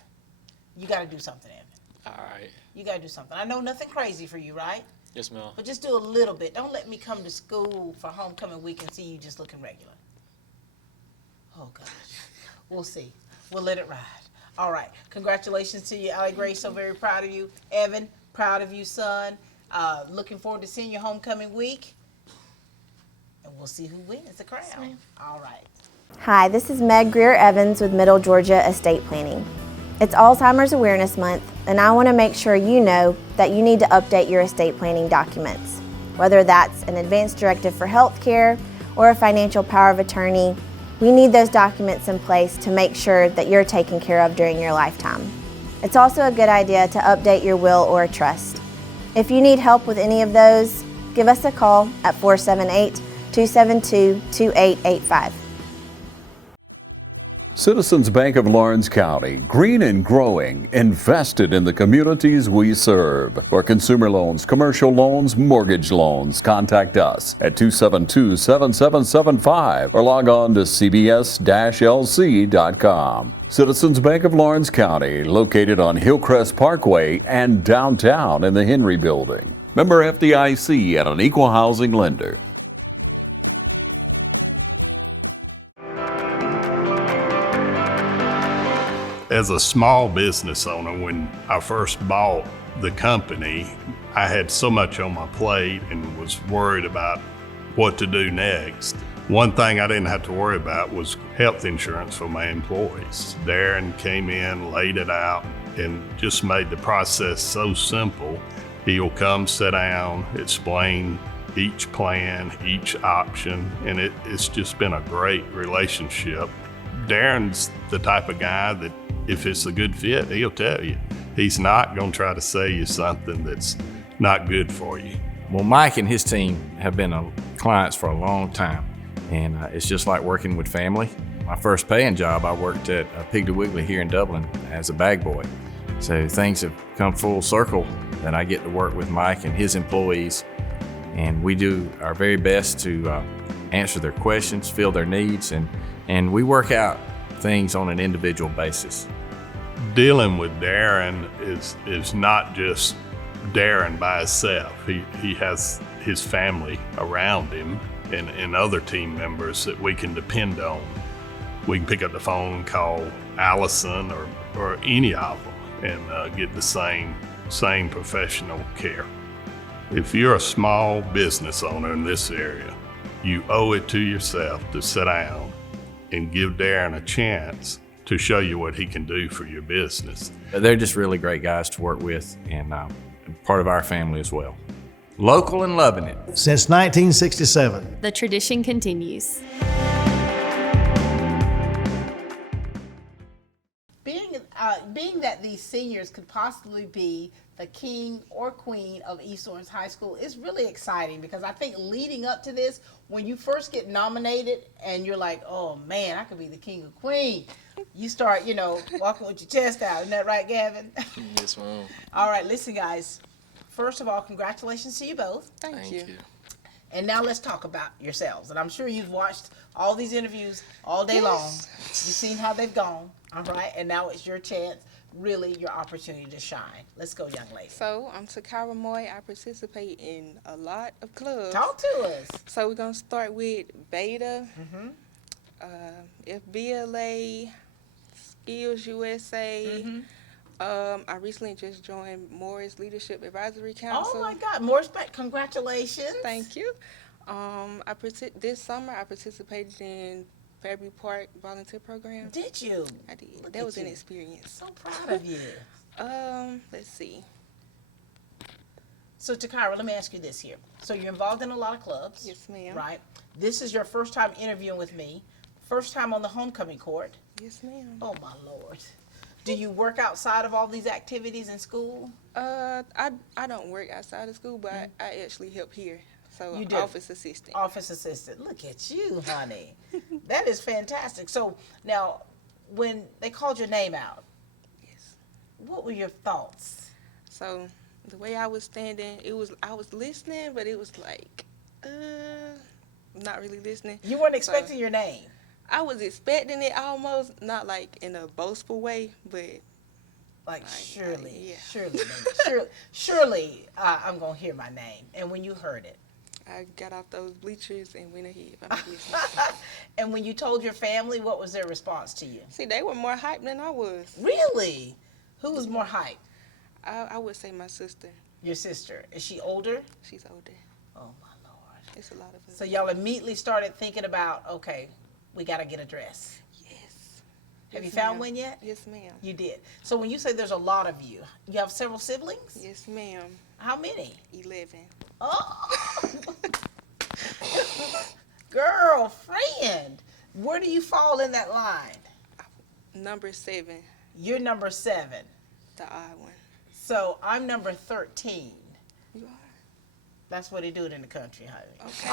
You got to do something, Evan. All right. You got to do something. I know nothing crazy for you, right? Yes, ma'am. But just do a little bit. Don't let me come to school for homecoming week and see you just looking regular. Oh, gosh. We'll see. We'll let it ride. All right. Congratulations to you, Allie Grace. So very proud of you. Evan, proud of you, son. Looking forward to seeing you homecoming week. And we'll see who wins the crown. Yes, all right. Hi, this is Meg Greer-Evans with Middle Georgia Estate Planning. It's Alzheimer's Awareness Month, and I want to make sure you know that you need to update your estate planning documents. Whether that's an advance directive for health care or a financial power of attorney, we need those documents in place to make sure that you're taken care of during your lifetime. It's also a good idea to update your will or a trust. If you need help with any of those, give us a call at 478-272-2885. Citizens Bank of Lawrence County, green and growing, invested in the communities we serve. For consumer loans, commercial loans, mortgage loans, contact us at 272-7775 or log on to cbs-lc.com. Citizens Bank of Lawrence County, located on Hillcrest Parkway and downtown in the Henry Building. Member FDIC and an equal housing lender. As a small business owner, when I first bought the company, I had so much on my plate and was worried about what to do next. One thing I didn't have to worry about was health insurance for my employees. Darren came in, laid it out, and just made the process so simple. He'll come, sit down, explain each plan, each option, and it's just been a great relationship. Darren's the type of guy that if it's a good fit, he'll tell you. He's not going to try to sell you something that's not good for you. Well, Mike and his team have been clients for a long time, and it's just like working with family. My first paying job, I worked at Pig to Wiggly here in Dublin as a bag boy. So things have come full circle that I get to work with Mike and his employees, and we do our very best to answer their questions, fill their needs, and we work out things on an individual basis. Dealing with Darren is not just Darren by himself. He has his family around him and other team members that we can depend on. We can pick up the phone, call Allison or any of them and get the same professional care. If you're a small business owner in this area, you owe it to yourself to sit down and give Darren a chance to show you what he can do for your business. They're just really great guys to work with and part of our family as well. Local and loving it. Since 1967. The tradition continues. Being that these seniors could possibly be the king or queen of East Orange High School is really exciting, because I think leading up to this, when you first get nominated and you're like, oh man, I could be the king or queen, you start, walking with your chest out. Isn't that right, Gavin? Yes, ma'am. All right, listen, guys. First of all, congratulations to you both. Thank you. And now let's talk about yourselves. And I'm sure you've watched all these interviews all day long. You've seen how they've gone. All right. And now it's your chance, really your opportunity to shine. Let's go, young lady. So, I'm Takara Moy. I participate in a lot of clubs. Talk to us. So, we're going to start with Beta, FBLA, Skills USA. I recently just joined Morris Leadership Advisory Council. Oh my God, Morris, congratulations. Thank you. This summer I participated in Fairview Park volunteer program. Did you? I did. That was an experience. So proud of you. Let's see. So Takara, let me ask you this here. So you're involved in a lot of clubs. Yes, ma'am. Right. This is your first time interviewing with me. First time on the homecoming court. Yes, ma'am. Oh my Lord. Do you work outside of all these activities in school? I don't work outside of school, but I actually help here. So You do? office assistant. Office assistant. Look at you, honey. That is fantastic. So now, when they called your name out, what were your thoughts? So the way I was standing, I was listening, but it was like, not really listening. You weren't expecting your name. I was expecting it almost, not like in a boastful way, but surely, yeah. surely, I'm gonna hear my name. And when you heard it, I got off those bleachers and went ahead. I'm listening. And when you told your family, what was their response to you? See, they were more hyped than I was. Really? Who was more hyped? I would say my sister. Your sister. Is she older? She's older. Oh my Lord. It's a lot of us. So y'all immediately started thinking about, okay, we got to get a dress. Yes. Have you Yes, found ma'am. one yet? Yes, ma'am. You did. So when you say there's a lot of you have several siblings? Yes, ma'am. How many? 11. Oh! Girlfriend, where do you fall in that line? Number 7. You're number 7. The odd one. So I'm number 13. You are? That's what they do it in the country, honey. Okay.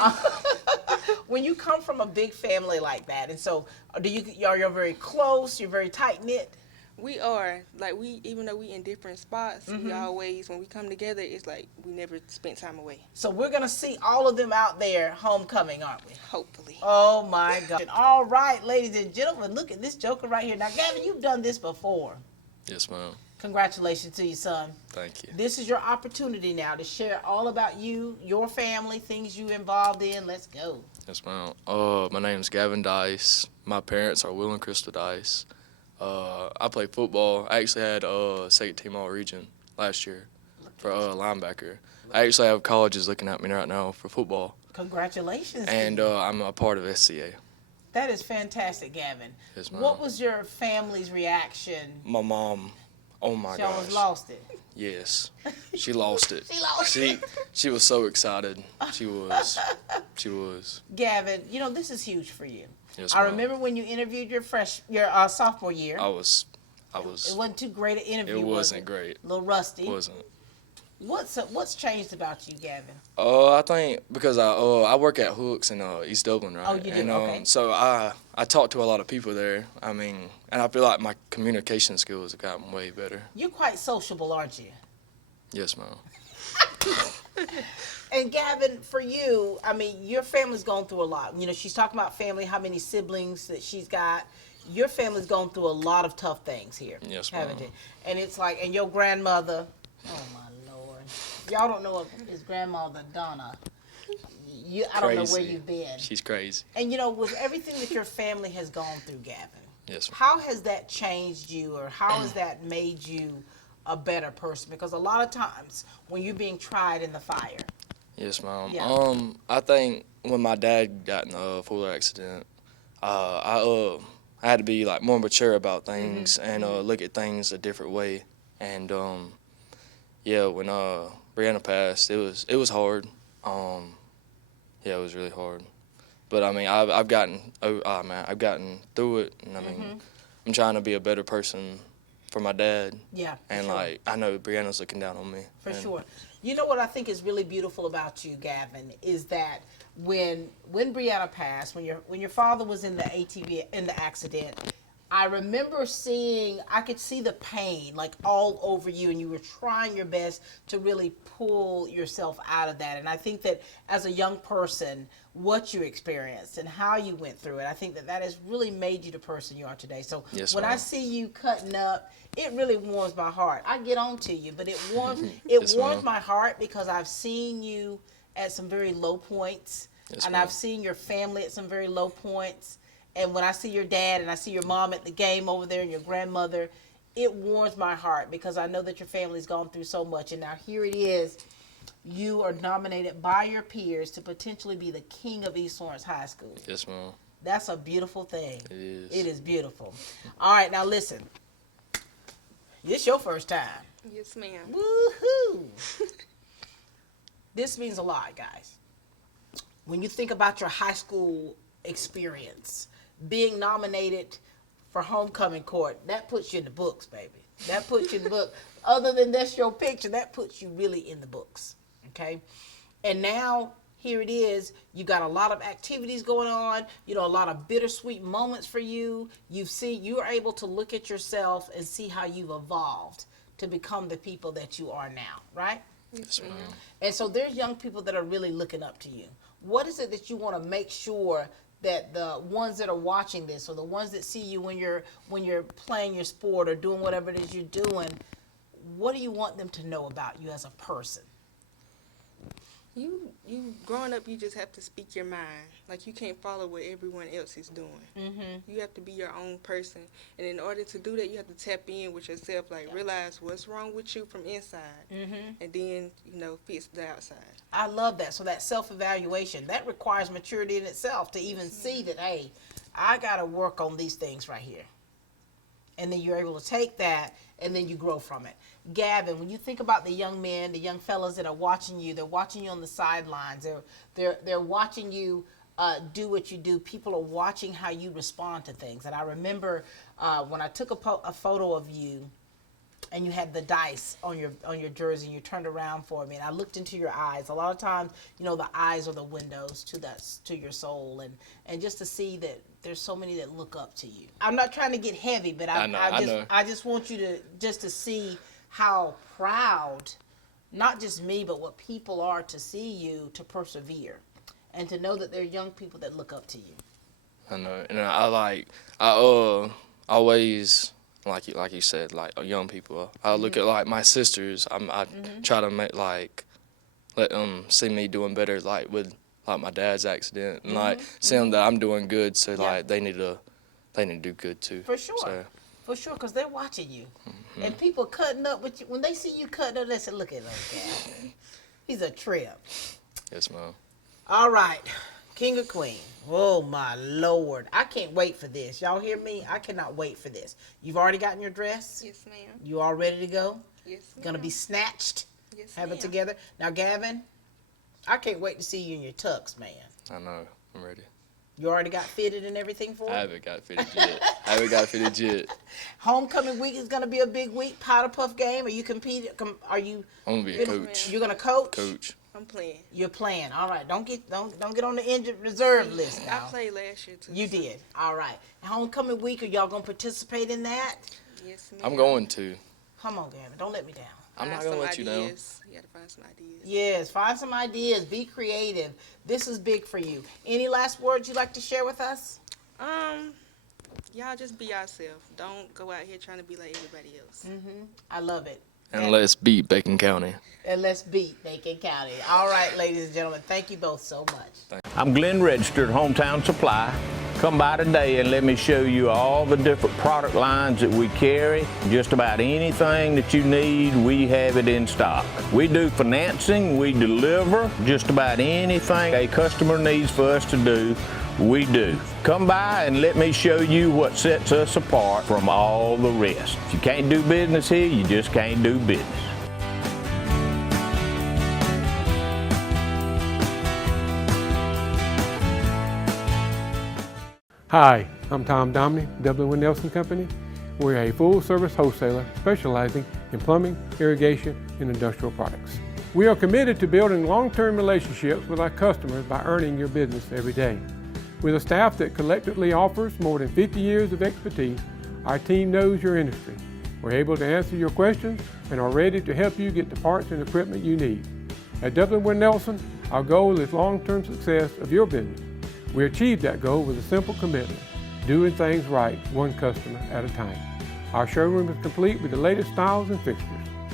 When you come from a big family like that, and so you're very close, you're very tight knit. We are. Like, even though we in different spots, we always, when we come together, it's like we never spent time away. So we're going to see all of them out there homecoming, aren't we? Hopefully. Oh, my God. All right, ladies and gentlemen, look at this joker right here. Now, Gavin, you've done this before. Yes, ma'am. Congratulations to you, son. Thank you. This is your opportunity now to share all about you, your family, things you involved in. Let's go. Yes, ma'am. My name's Gavin Dice. My parents are Will and Crystal Dice. I play football. I actually had second team all region last year for linebacker. I actually have colleges looking at me right now for football. Congratulations. And I'm a part of SCA. That is fantastic, Gavin. Yes, ma'am. What was your family's reaction? My mom, oh my She gosh. almost lost it. Yes, she lost it. She lost it. She was so excited. She was. Gavin, this is huge for you. Yes, I ma'am. remember when you interviewed your sophomore year. I was. It wasn't too great an interview. It was wasn't it? great. A little rusty. It wasn't. What's changed about you, Gavin? I think because I work at Hooks in East Dublin, right? Oh, you do? And, Okay. So I talk to a lot of people there. I mean, and I feel like my communication skills have gotten way better. You're quite sociable, aren't you? Yes, ma'am. And Gavin, for you, I mean, your family's gone through a lot. She's talking about family, how many siblings that she's got. Your family's gone through a lot of tough things here. Yes, haven't ma'am. it? And it's like, and your grandmother, oh my Lord. Y'all don't know his grandmother, Donna. I don't know where Crazy. you've been. She's crazy. And with everything that your family has gone through, Gavin, Yes, ma'am. how has that changed you, or how has that made you a better person? Because a lot of times when you're being tried in the fire. Yes, ma'am. Yeah. I think when my dad got in a full accident, I had to be like more mature about things and look at things a different way. And yeah, when Brianna passed, it was hard. Yeah, it was really hard. But I mean, I've gotten through it, and I mean, I'm trying to be a better person for my dad. Yeah, And sure. like I know Brianna's looking down on me. For and sure. You know what I think is really beautiful about you, Gavin, is that when Brianna passed, when your father was in the ATV in the accident, I remember I could see the pain like all over you, and you were trying your best to really pull yourself out of that. And I think that as a young person, what you experienced and how you went through it, I think that has really made you the person you are today. So Yes, when I ma'am. see you cutting up, it really warms my heart. I get on to you, but it warms Yes, warms ma'am. my heart because I've seen you at some very low points, Yes, and ma'am. I've seen your family at some very low points. And when I see your dad and I see your mom at the game over there and your grandmother, it warms my heart because I know that your family's gone through so much. And now here it is. You are nominated by your peers to potentially be the king of East Lawrence High School. Yes, ma'am. That's a beautiful thing. It is. It is beautiful. All right, now listen. This your first time. Yes, ma'am. Woohoo! This means a lot, guys. When you think about your high school experience, being nominated for homecoming court, that puts you in the books, baby. That puts you in the book. Other than that's your picture, that puts you really in the books, okay? And now, here it is. You got a lot of activities going on, a lot of bittersweet moments for you. You are able to look at yourself and see how you've evolved to become the people that you are now, right? Yes, ma'am. And so there's young people that are really looking up to you. What is it that you want to make sure that the ones that are watching this, or the ones that see you when you're playing your sport or doing whatever it is you're doing, what do you want them to know about you as a person? You growing up, you just have to speak your mind. Like, you can't follow what everyone else is doing. You have to be your own person. And in order to do that, you have to tap in with yourself, like realize what's wrong with you from inside, and then, fix the outside. I love that. So that self-evaluation, that requires maturity in itself to even see that, hey, I got to work on these things right here. And then you're able to take that, and then you grow from it. Gavin, when you think about the young men, the young fellas that are watching you, they're watching you on the sidelines. They're watching you do what you do. People are watching how you respond to things. And I remember when I took a photo of you, and you had the dice on your jersey, and you turned around for me, and I looked into your eyes. A lot of times, the eyes are the windows to your soul, and just to see that there's so many that look up to you. I'm not trying to get heavy, but I just want you to see how proud, not just me, but what people are to see you to persevere, and to know that there are young people that look up to you. I know, and I always. Like you said, like young people. I look at like my sisters. I try to let them see me doing better, like with like my dad's accident, and like see them that I'm doing good. So like they need to do good too. For sure. So. For sure, because they're watching you, and people cutting up with you. When they see you cutting up, they say, "Look at him, Gavin. He's a trip." Yes, ma'am. All right. King or queen? Oh, my Lord. I can't wait for this. Y'all hear me? I cannot wait for this. You've already gotten your dress? Yes, ma'am. You all ready to go? Yes, ma'am. Going to be snatched? Yes, Have ma'am. it together? Now, Gavin, I can't wait to see you in your tux, man. I know. I'm ready. You already got fitted and everything for it? I haven't got fitted yet. Homecoming week is going to be a big week. Powder puff game. Are you competing? Are you? I'm going to be a coach. You're going to coach? Coach. I'm playing. You're playing. All right. Don't get on the injured reserve list now. I played last year too. You did. All right. Homecoming week, are y'all gonna participate in that? Yes, ma'am. I'm going to. Come on, Gavin. Don't let me down. I'm not gonna let you down. You gotta find some ideas. Yes, find some ideas. Be creative. This is big for you. Any last words you'd like to share with us? Y'all just be yourself. Don't go out here trying to be like everybody else. I love it. And let's beat Bacon County. And let's beat Bacon County. All right, ladies and gentlemen, thank you both so much. I'm Glenn Registered, Hometown Supply. Come by today and let me show you all the different product lines that we carry. Just about anything that you need, we have it in stock. We do financing, we deliver just about anything a customer needs for us to do, we do. Come by and let me show you what sets us apart from all the rest. If you can't do business here, you just can't do business. Hi, I'm Tom Domney, W. Nelson Company. We're a full-service wholesaler specializing in plumbing, irrigation, and industrial products. We are committed to building long-term relationships with our customers by earning your business every day. With a staff that collectively offers more than 50 years of expertise, our team knows your industry. We're able to answer your questions and are ready to help you get the parts and equipment you need. At Dublin Wood Nelson, our goal is long-term success of your business. We achieve that goal with a simple commitment, doing things right, one customer at a time. Our showroom is complete with the latest styles and fixtures.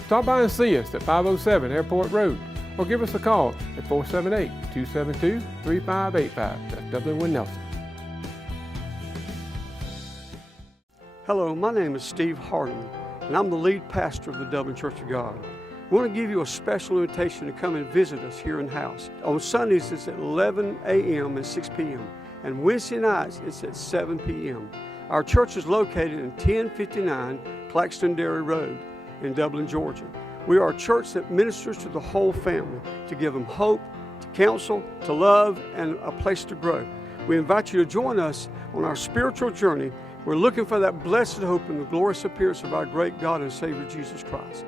Stop by and see us at 507 Airport Road or give us a call at 478-272-3585. That's Dublin Wood Nelson. Hello, my name is Steve Hardeman, and I'm the lead pastor of the Dublin Church of God. We want to give you a special invitation to come and visit us here in the house. On Sundays, it's at 11 a.m. and 6 p.m., and Wednesday nights, it's at 7 p.m. Our church is located in 1059 Claxton Dairy Road in Dublin, Georgia. We are a church that ministers to the whole family to give them hope, to counsel, to love, and a place to grow. We invite you to join us on our spiritual journey. We're looking for that blessed hope and the glorious appearance of our great God and Savior Jesus Christ.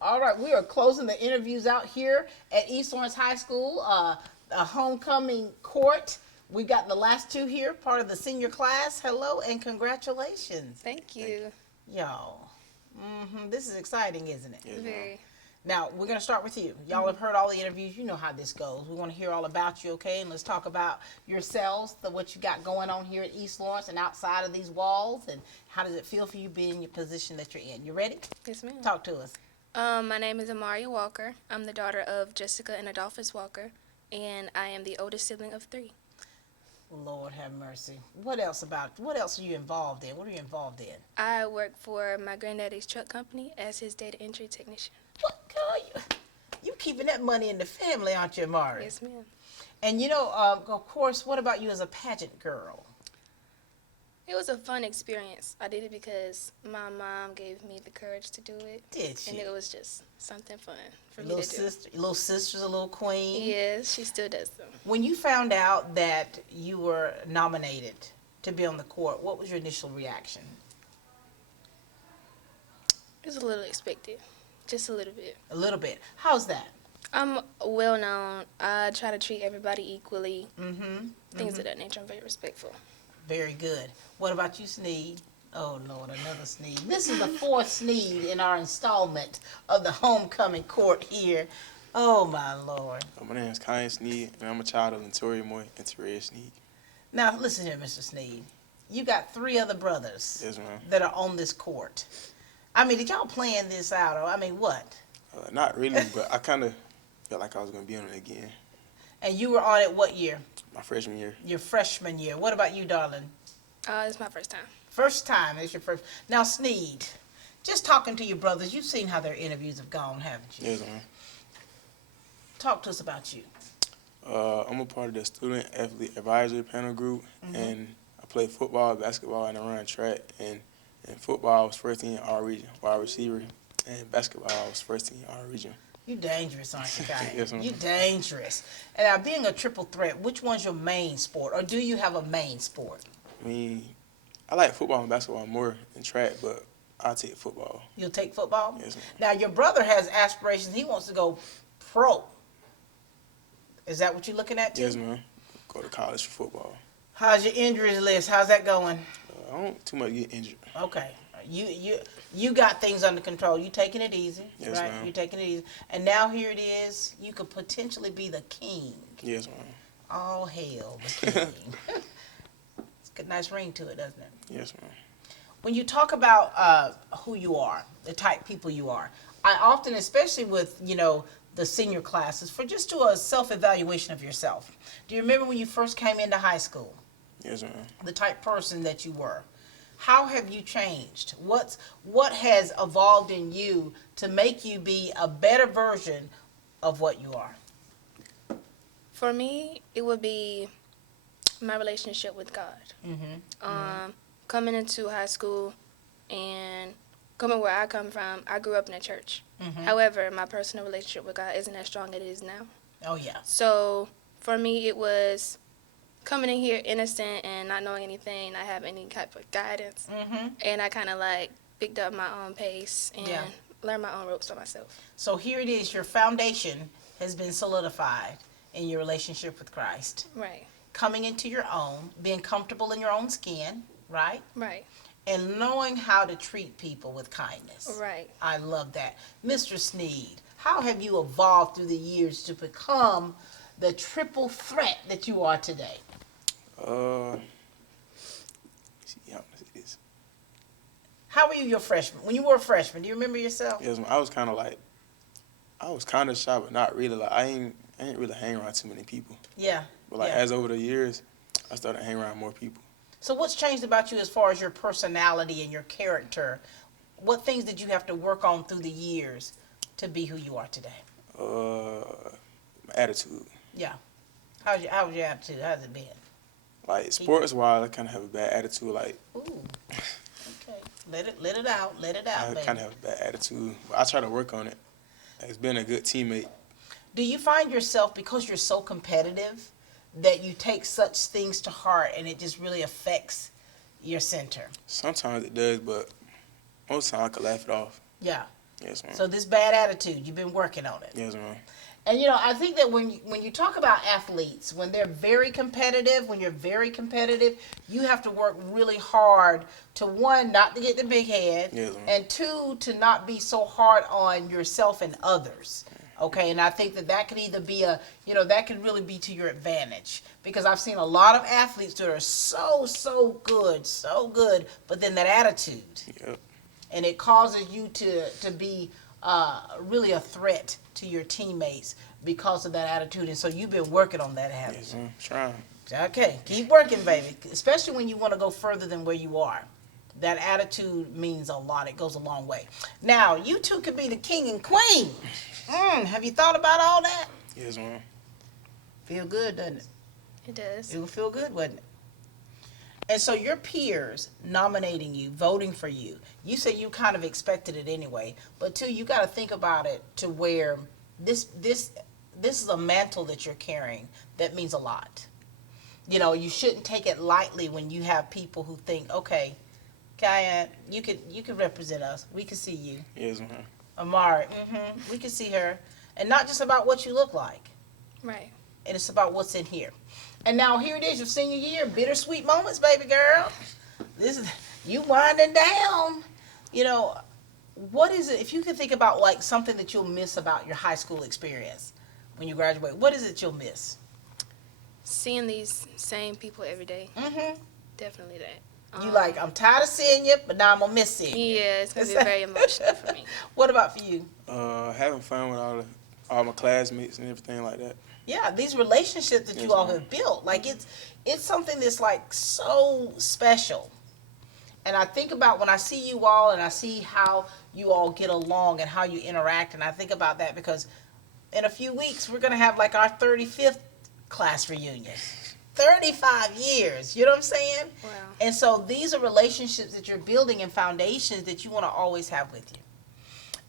All right, we are closing the interviews out here at East Lawrence High School, a homecoming court. We got the last two here, part of the senior class. Hello and congratulations. Thank you. Y'all, this is exciting, isn't it? Yes, very. Now, we're going to start with you. Y'all have heard all the interviews. You know how this goes. We want to hear all about you, okay? And let's talk about yourselves, what you got going on here at East Lawrence and outside of these walls, and how does it feel for you being in your position that you're in? You ready? Yes, ma'am. Talk to us. My name is Amaria Walker. I'm the daughter of Jessica and Adolphus Walker, and I am the oldest sibling of 3. Lord have mercy. What else are you involved in? What are you involved in? I work for my granddaddy's truck company as his data entry technician. What, girl? You keeping that money in the family, aren't you, Amari? Yes, ma'am. And of course, what about you as a pageant girl? It was a fun experience. I did it because my mom gave me the courage to do it. Did she? And it was just something fun for me to do. Your little sister's a little queen. Yes, she still does them. When you found out that you were nominated to be on the court, what was your initial reaction? It was a little expected. Just a little bit. A little bit. How's that? I'm well known. I try to treat everybody equally. Things of that nature. I'm very respectful. Very good. What about you, Sneed? Oh, Lord, another Sneed. This is the 4th Sneed in our installment of the homecoming court here. Oh, my Lord. My name is Kyan Sneed, and I'm a child of Latoria Moy and Terea Sneed. Now, listen here, Mr. Sneed. You got 3 other brothers that are on this court. I mean, did y'all plan this out? Or, I mean, what? Not really, but I kind of felt like I was going to be on it again. And you were on it what year? My freshman year. Your freshman year. What about you, darling? It's my first time. First time. It's your first. Now, Sneed, just talking to your brothers, you've seen how their interviews have gone, haven't you? Yes, ma'am. Talk to us about you. I'm a part of the Student Athlete Advisory Panel group, and I play football, basketball, and I run track. And in football, I was first team all region, wide receiver, and basketball, I was first team all region. You dangerous, aren't you, guys? Yes, ma'am. You dangerous. And now, being a triple threat, which one's your main sport, or do you have a main sport? I mean, I like football and basketball more than track, but I'll take football. You'll take football? Yes, ma'am. Now, your brother has aspirations. He wants to go pro. Is that what you're looking at, too? Yes, ma'am. Go to college for football. How's your injuries list? How's that going? I don't too much get injured. Okay. You got things under control. You taking it easy, yes, right? Ma'am. You're taking it easy. And now here it is. You could potentially be the king. Yes, ma'am. All hail the king. It's got a nice ring to it, doesn't it? Yes, ma'am. When you talk about who you are, the type people you are, I often, especially with, the senior classes, for just do a self-evaluation of yourself. Do you remember when you first came into high school? Yes, ma'am. The type person that you were. How have you changed? What has evolved in you to make you be a better version of what you are? For me, it would be my relationship with God. Coming into high school and coming where I come from, I grew up in a church. However, my personal relationship with God isn't as strong as it is now. Oh, yeah. So for me, it was coming in here innocent and not knowing anything, not having any type of guidance. And I kind of like picked up my own pace and learned my own ropes by myself. So here it is, your foundation has been solidified in your relationship with Christ. Right. Coming into your own, being comfortable in your own skin, right? Right. And knowing how to treat people with kindness. Right. I love that. Mr. Sneed, how have you evolved through the years to become the triple threat that you are today? How were you your freshman? When you were a freshman, do you remember yourself? Yes, I was kind of shy, but not really. Like I ain't really hang around too many people. Yeah. But like as over the years, I started hanging around more people. So what's changed about you as far as your personality and your character? What things did you have to work on through the years to be who you are today? My attitude. Yeah. How's your attitude? How's it been? Like sports-wise, I kind of have a bad attitude. Like. Ooh. Okay. Let it out. Let it out, I baby. kind of have a bad attitude, but I try to work on it. It's been a good teammate. Do you find yourself, because you're so competitive, that you take such things to heart and it just really affects your center? Sometimes it does, but most of the time I can laugh it off. Yeah. Yes, ma'am. So this bad attitude, you've been working on it. Yes, ma'am. And I think that when you talk about athletes, when they're very competitive, when you're very competitive, you have to work really hard to, one, not to get the big head, and two, to not be so hard on yourself and others. Okay, and I think that could either be that could really be to your advantage, because I've seen a lot of athletes that are so good, but then that attitude, and it causes you to be really a threat to your teammates because of that attitude. And so you've been working on that habit. Yes, I'm trying. Okay, keep working, baby, especially when you want to go further than where you are. That attitude means a lot. It goes a long way. Now, you two could be the king and queen. Have you thought about all that? Yes, ma'am. Feel good, doesn't it? It does. It will feel good, wouldn't it? And so your peers nominating you, voting for you, you say you kind of expected it anyway, but two, you got to think about it to where this is a mantle that you're carrying that means a lot. You shouldn't take it lightly when you have people who think, okay, Kaya, you could represent us. We can see you. Yes, ma'am. Amari, we can see her. And not just about what you look like. Right. And it's about what's in here. And now here it is, your senior year, bittersweet moments, baby girl. This is you winding down. What is it, if you could think about like something that you'll miss about your high school experience when you graduate, what is it you'll miss? Seeing these same people every day. Definitely that. You I'm tired of seeing you, but now I'm gonna miss seeing you. Yeah, it's gonna be very emotional for me. What about for you? Having fun with all my classmates and everything like that. Yeah, these relationships that you all have built, it's something that's so special. And I think about when I see you all and I see how you all get along and how you interact, and I think about that because in a few weeks we're gonna have our 35th class reunion. 35 years, you know what I'm saying? Wow. And so these are relationships that you're building and foundations that you want to always have with you.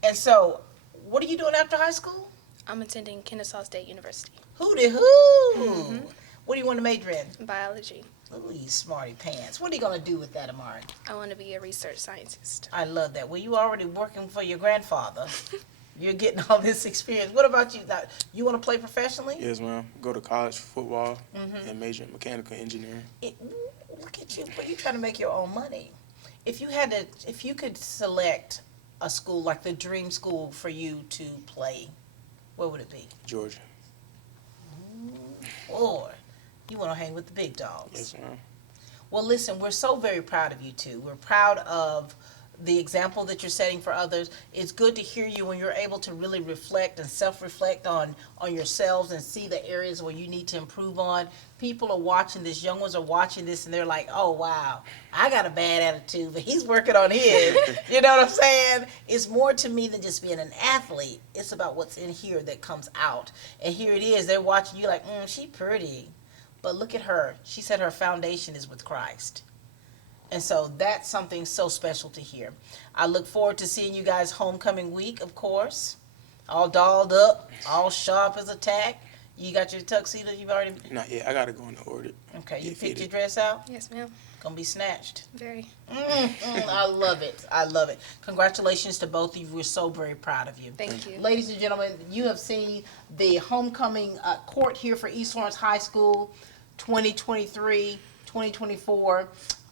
And so, what are you doing after high school? I'm attending Kennesaw State University. Hooty hoo! What do you want to major in? Biology. Ooh, you smarty pants. What are you going to do with that, Amari? I want to be a research scientist. I love that. Well, you already working for your grandfather. You're getting all this experience. What about you? Now, you want to play professionally? Yes, ma'am. Go to college for football and major in mechanical engineering. Look at you. But you're trying to make your own money. If you could select a school, like the dream school for you to play, what would it be? Georgia. Boy, you want to hang with the big dogs. Yes, ma'am. Well, listen, we're so very proud of you two. We're proud of the example that you're setting for others. It's good to hear you when you're able to really reflect and self-reflect on yourselves and see the areas where you need to improve on. People are watching this, young ones are watching this, and they're like, oh, wow, I got a bad attitude, but he's working on his. You know what I'm saying? It's more to me than just being an athlete. It's about what's in here that comes out. And here it is. They're watching you like, she pretty. But look at her. She said her foundation is with Christ. And so that's something so special to hear. I look forward to seeing you guys homecoming week, of course. All dolled up, all sharp as a tack. You got your tuxedo? You've already. Not yet. I gotta go in the order. Okay, you Get picked your fitted. dress out? Yes, ma'am. Gonna be snatched. Very. I love it. I love it. Congratulations to both of you. We're so very proud of you. Thank you. Ladies and gentlemen, you have seen the homecoming court here for East Lawrence High School 2023-2024.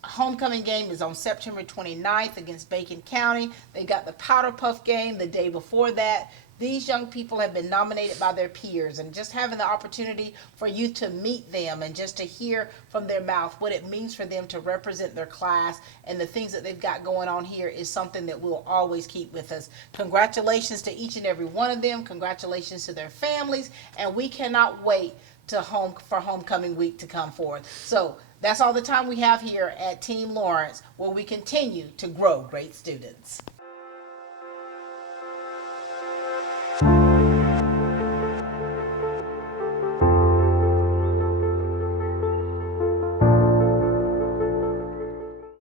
Homecoming game is on September 29th against Bacon County. They got the Powder Puff game the day before that. These young people have been nominated by their peers, and just having the opportunity for you to meet them and just to hear from their mouth what it means for them to represent their class and the things that they've got going on here is something that we'll always keep with us. Congratulations to each and every one of them. Congratulations to their families, and we cannot wait for homecoming week to come forth. So that's all the time we have here at Team Lawrence, where we continue to grow great students.